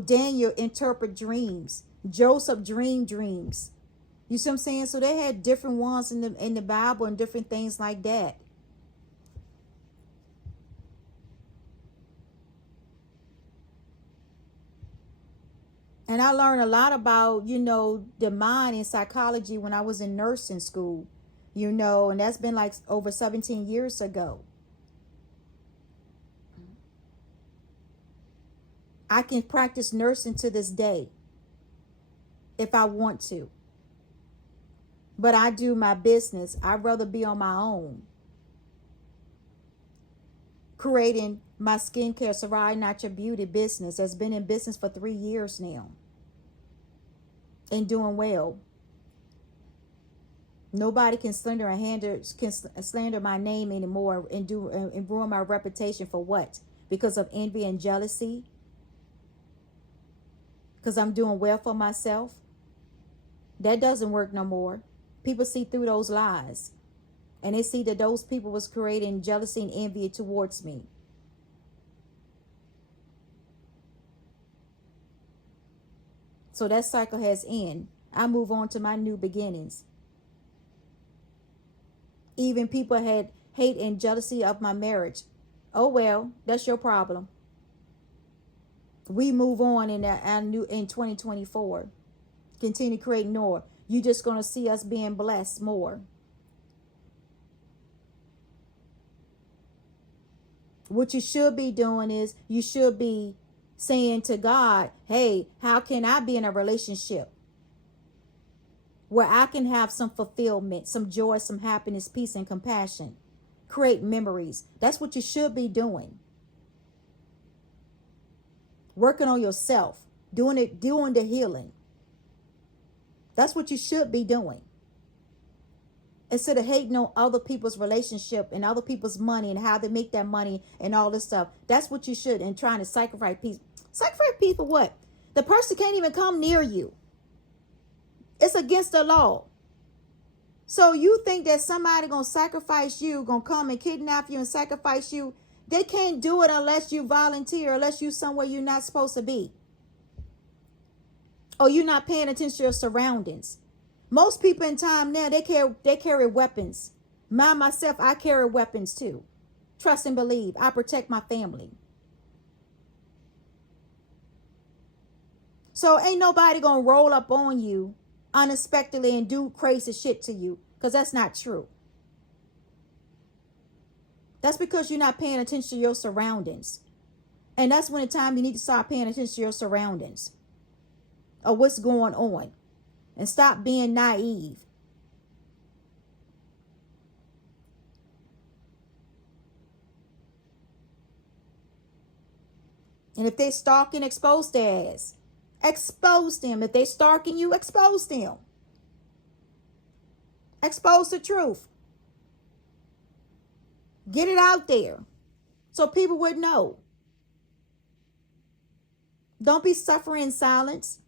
Daniel interpret dreams. Joseph dreams. You see what I'm saying? So they had different ones in the Bible and different things like that. And I learned a lot about, the mind and psychology when I was in nursing school, and that's been like over 17 years ago. I can practice nursing to this day if I want to. But I do my business. I'd rather be on my own. Creating my skincare, Sarai Natural Beauty business has been in business for 3 years now. And doing well. Nobody can slander my name anymore and ruin my reputation for what? Because of envy and jealousy? Because I'm doing well for myself? That doesn't work no more. People see through those lies. And they see that those people was creating jealousy and envy towards me. So that cycle has ended. I move on to my new beginnings. Even people had hate and jealousy of my marriage. Oh well, that's your problem. We move on in 2024. Continue creating more. You're just going to see us being blessed more. What you should be doing is you should be saying to God, hey, how can I be in a relationship where I can have some fulfillment, some joy, some happiness, peace, and compassion? Create memories. That's what you should be doing. Working on yourself, doing the healing. That's what you should be doing. Instead of hating on other people's relationship and other people's money and how they make that money and all this stuff. That's what you should, and trying to sacrifice peace. Sacrifice peace for what? The person can't even come near you. It's against the law. So you think that somebody gonna sacrifice you, gonna come and kidnap you and sacrifice you? They can't do it unless you volunteer, unless you somewhere you're not supposed to be. Or you're not paying attention to your surroundings. Most people in time now, they carry weapons. Myself, I carry weapons too. Trust and believe. I protect my family. So ain't nobody gonna roll up on you unexpectedly and do crazy shit to you, because that's not true. That's because you're not paying attention to your surroundings. And that's when the time you need to start paying attention to your surroundings or what's going on. And stop being naive. And if they stalking, expose their ass. Expose them. If they stalking you, expose them. Expose the truth. Get it out there so people would know. Don't be suffering in silence.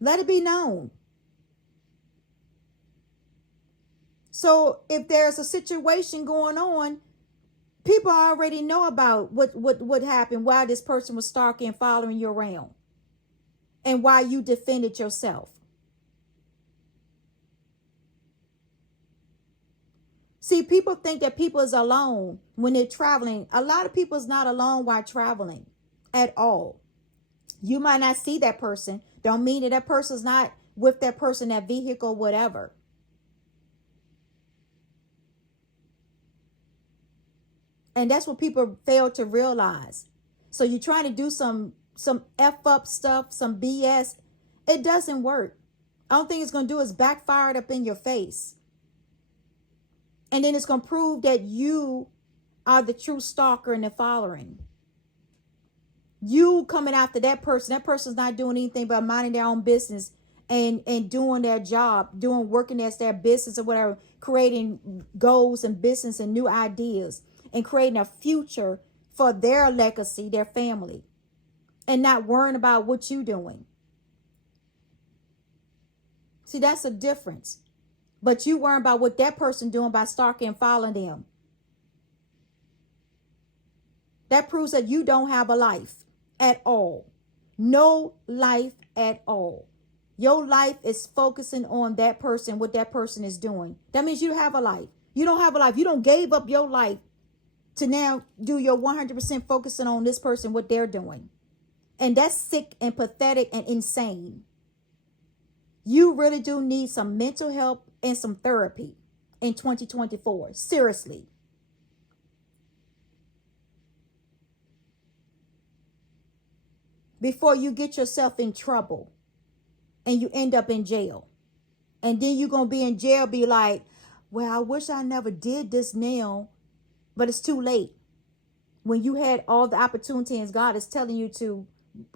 Let it be known. So if there's a situation going on, people already know about what happened, why this person was stalking and following you around, and why you defended yourself. See, people think that people is alone when they're traveling. A lot of people is not alone while traveling at all. You might not see that person. Don't mean that that person's not with that person, that vehicle, whatever. And that's what people fail to realize. So you're trying to do some F up stuff, some BS. It doesn't work. Only thing it's going to do is backfire it up in your face. And then it's going to prove that you are the true stalker and the following. You coming after that person's not doing anything but minding their own business and doing their job, working as their business or whatever, creating goals and business and new ideas and creating a future for their legacy, their family, and not worrying about what you're doing. See, that's a difference. But you worry about what that person doing by stalking and following them. That proves that you don't have a life at all. No life at all. Your life is focusing on that person, what that person is doing. That means you have a life. You don't have a life. You don't gave up your life to now do your 100% focusing on this person, what they're doing. And that's sick and pathetic and insane. You really do need some mental help and some therapy in 2024. Seriously. Before you get yourself in trouble and you end up in jail. And then you're going to be in jail, be like, well, I wish I never did this now. But it's too late. When you had all the opportunities, God is telling you to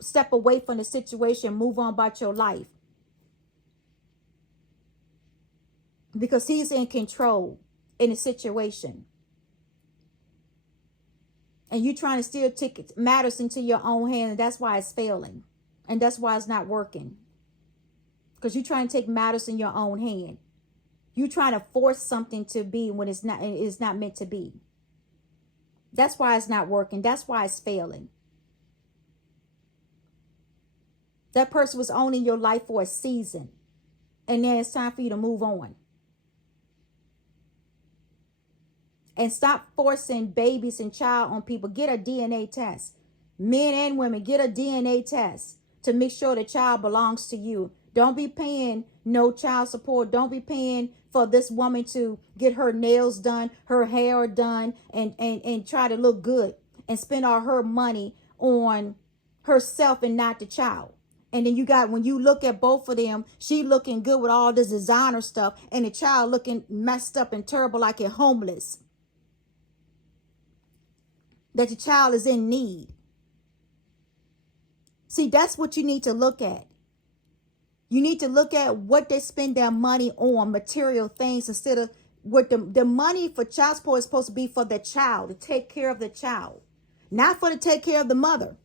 step away from the situation, move on about your life. Because he's in control in the situation. And you're trying to still take matters into your own hand. And that's why it's failing. And that's why it's not working. Because you're trying to take matters in your own hand. You're trying to force something to be when it's not meant to be. That's why it's not working. That's why it's failing. That person was owning your life for a season. And then it's time for you to move on. And stop forcing babies and child on people. Get a DNA test. Men and women, get a DNA test to make sure the child belongs to you. Don't be paying no child support. Don't be paying for this woman to get her nails done, her hair done, and try to look good and spend all her money on herself and not the child. And then you got, when you look at both of them, she looking good with all this designer stuff and the child looking messed up and terrible like a homeless. That the child is in need. See, that's what you need to look at. You need to look at what they spend their money on, material things, instead of what the money for child support is supposed to be for the child, to take care of the child. Not for to take care of the mother.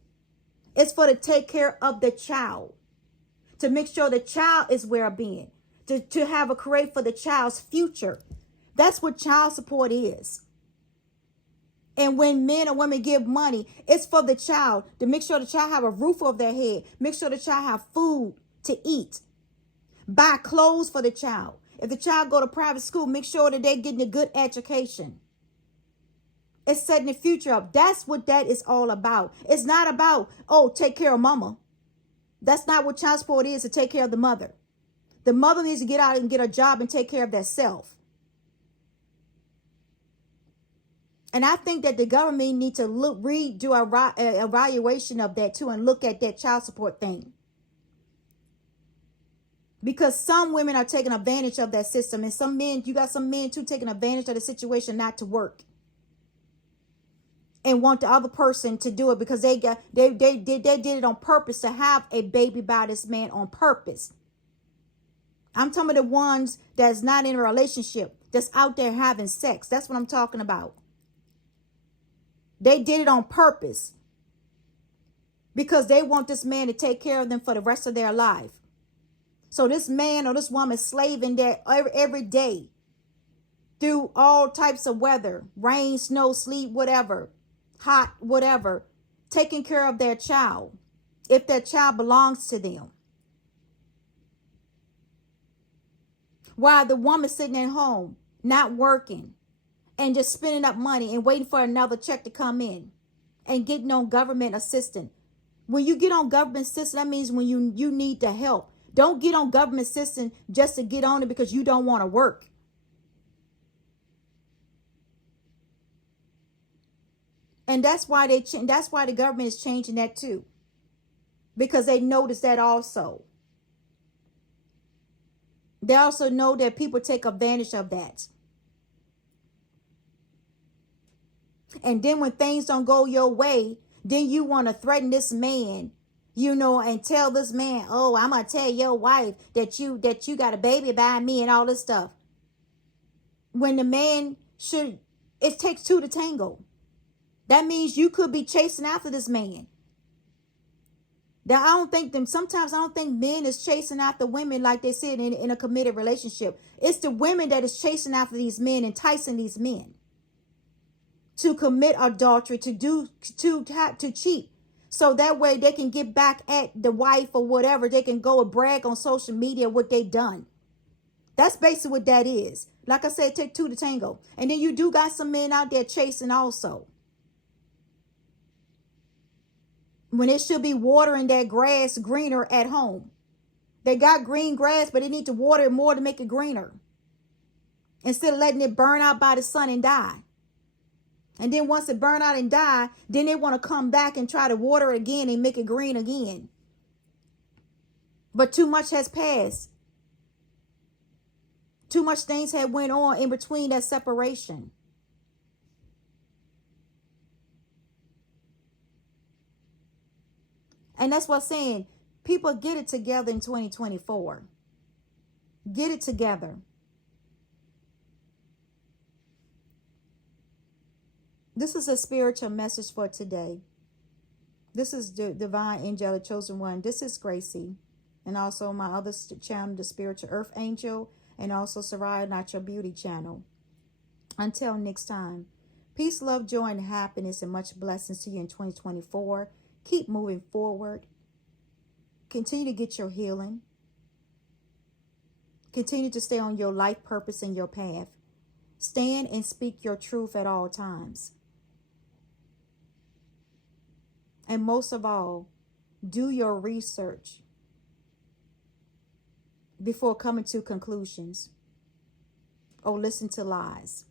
It's for to take care of the child. To make sure the child is well-being. To have a create for the child's future. That's what child support is. And when men or women give money, it's for the child, to make sure the child have a roof over their head. Make sure the child have food to eat. Buy clothes for the child. If the child go to private school, make sure that they're getting a good education. It's setting the future up. That's what that is all about. It's not about, oh, take care of mama. That's not what child support is, to take care of the mother. The mother needs to get out and get a job and take care of themselves. And I think that the government need to do a evaluation of that too, and look at that child support thing. Because some women are taking advantage of that system, and some men, you got some men too taking advantage of the situation not to work. And want the other person to do it because they did it on purpose, to have a baby by this man on purpose. I'm talking about the ones that's not in a relationship, that's out there having sex. That's what I'm talking about. They did it on purpose because they want this man to take care of them for the rest of their life. So this man or this woman slaving there every day through all types of weather, rain, snow, sleet, whatever, hot, whatever, taking care of their child, if their child belongs to them. While the woman sitting at home, not working, and just spending up money and waiting for another check to come in and getting on government assistance. When you get on government assistance, that means when you need the help. Don't get on government assistance just to get on it because you don't want to work. And that's why that's why the government is changing that too. Because they notice that also. They also know that people take advantage of that. And then when things don't go your way, then you want to threaten this man, and tell this man, oh, I'm going to tell your wife that you got a baby by me and all this stuff. When the man it takes two to tango. That means you could be chasing after this man. Sometimes I don't think men is chasing after women like they said in a committed relationship. It's the women that is chasing after these men, enticing these men to commit adultery, to cheat. So that way they can get back at the wife or whatever. They can go and brag on social media what they done. That's basically what that is. Like I said, take two to tango. And then you do got some men out there chasing also. When it should be watering that grass greener at home. They got green grass, but they need to water it more to make it greener. Instead of letting it burn out by the sun and die. And then once it burn out and die, then they want to come back and try to water it again and make it green again. But too much has passed. Too much things had went on in between that separation. And that's what I'm saying. People, get it together in 2024. Get it together. This is a spiritual message for today. This is the Divine Angelic Chosen One. This is Gracie. And also my other channel, the Spiritual Earth Angel. And also Sarai Natural Beauty channel. Until next time. Peace, love, joy, and happiness, and much blessings to you in 2024. Keep moving forward. Continue to get your healing. Continue to stay on your life purpose and your path. Stand and speak your truth at all times. And most of all, do your research. before coming to conclusions or listen to lies.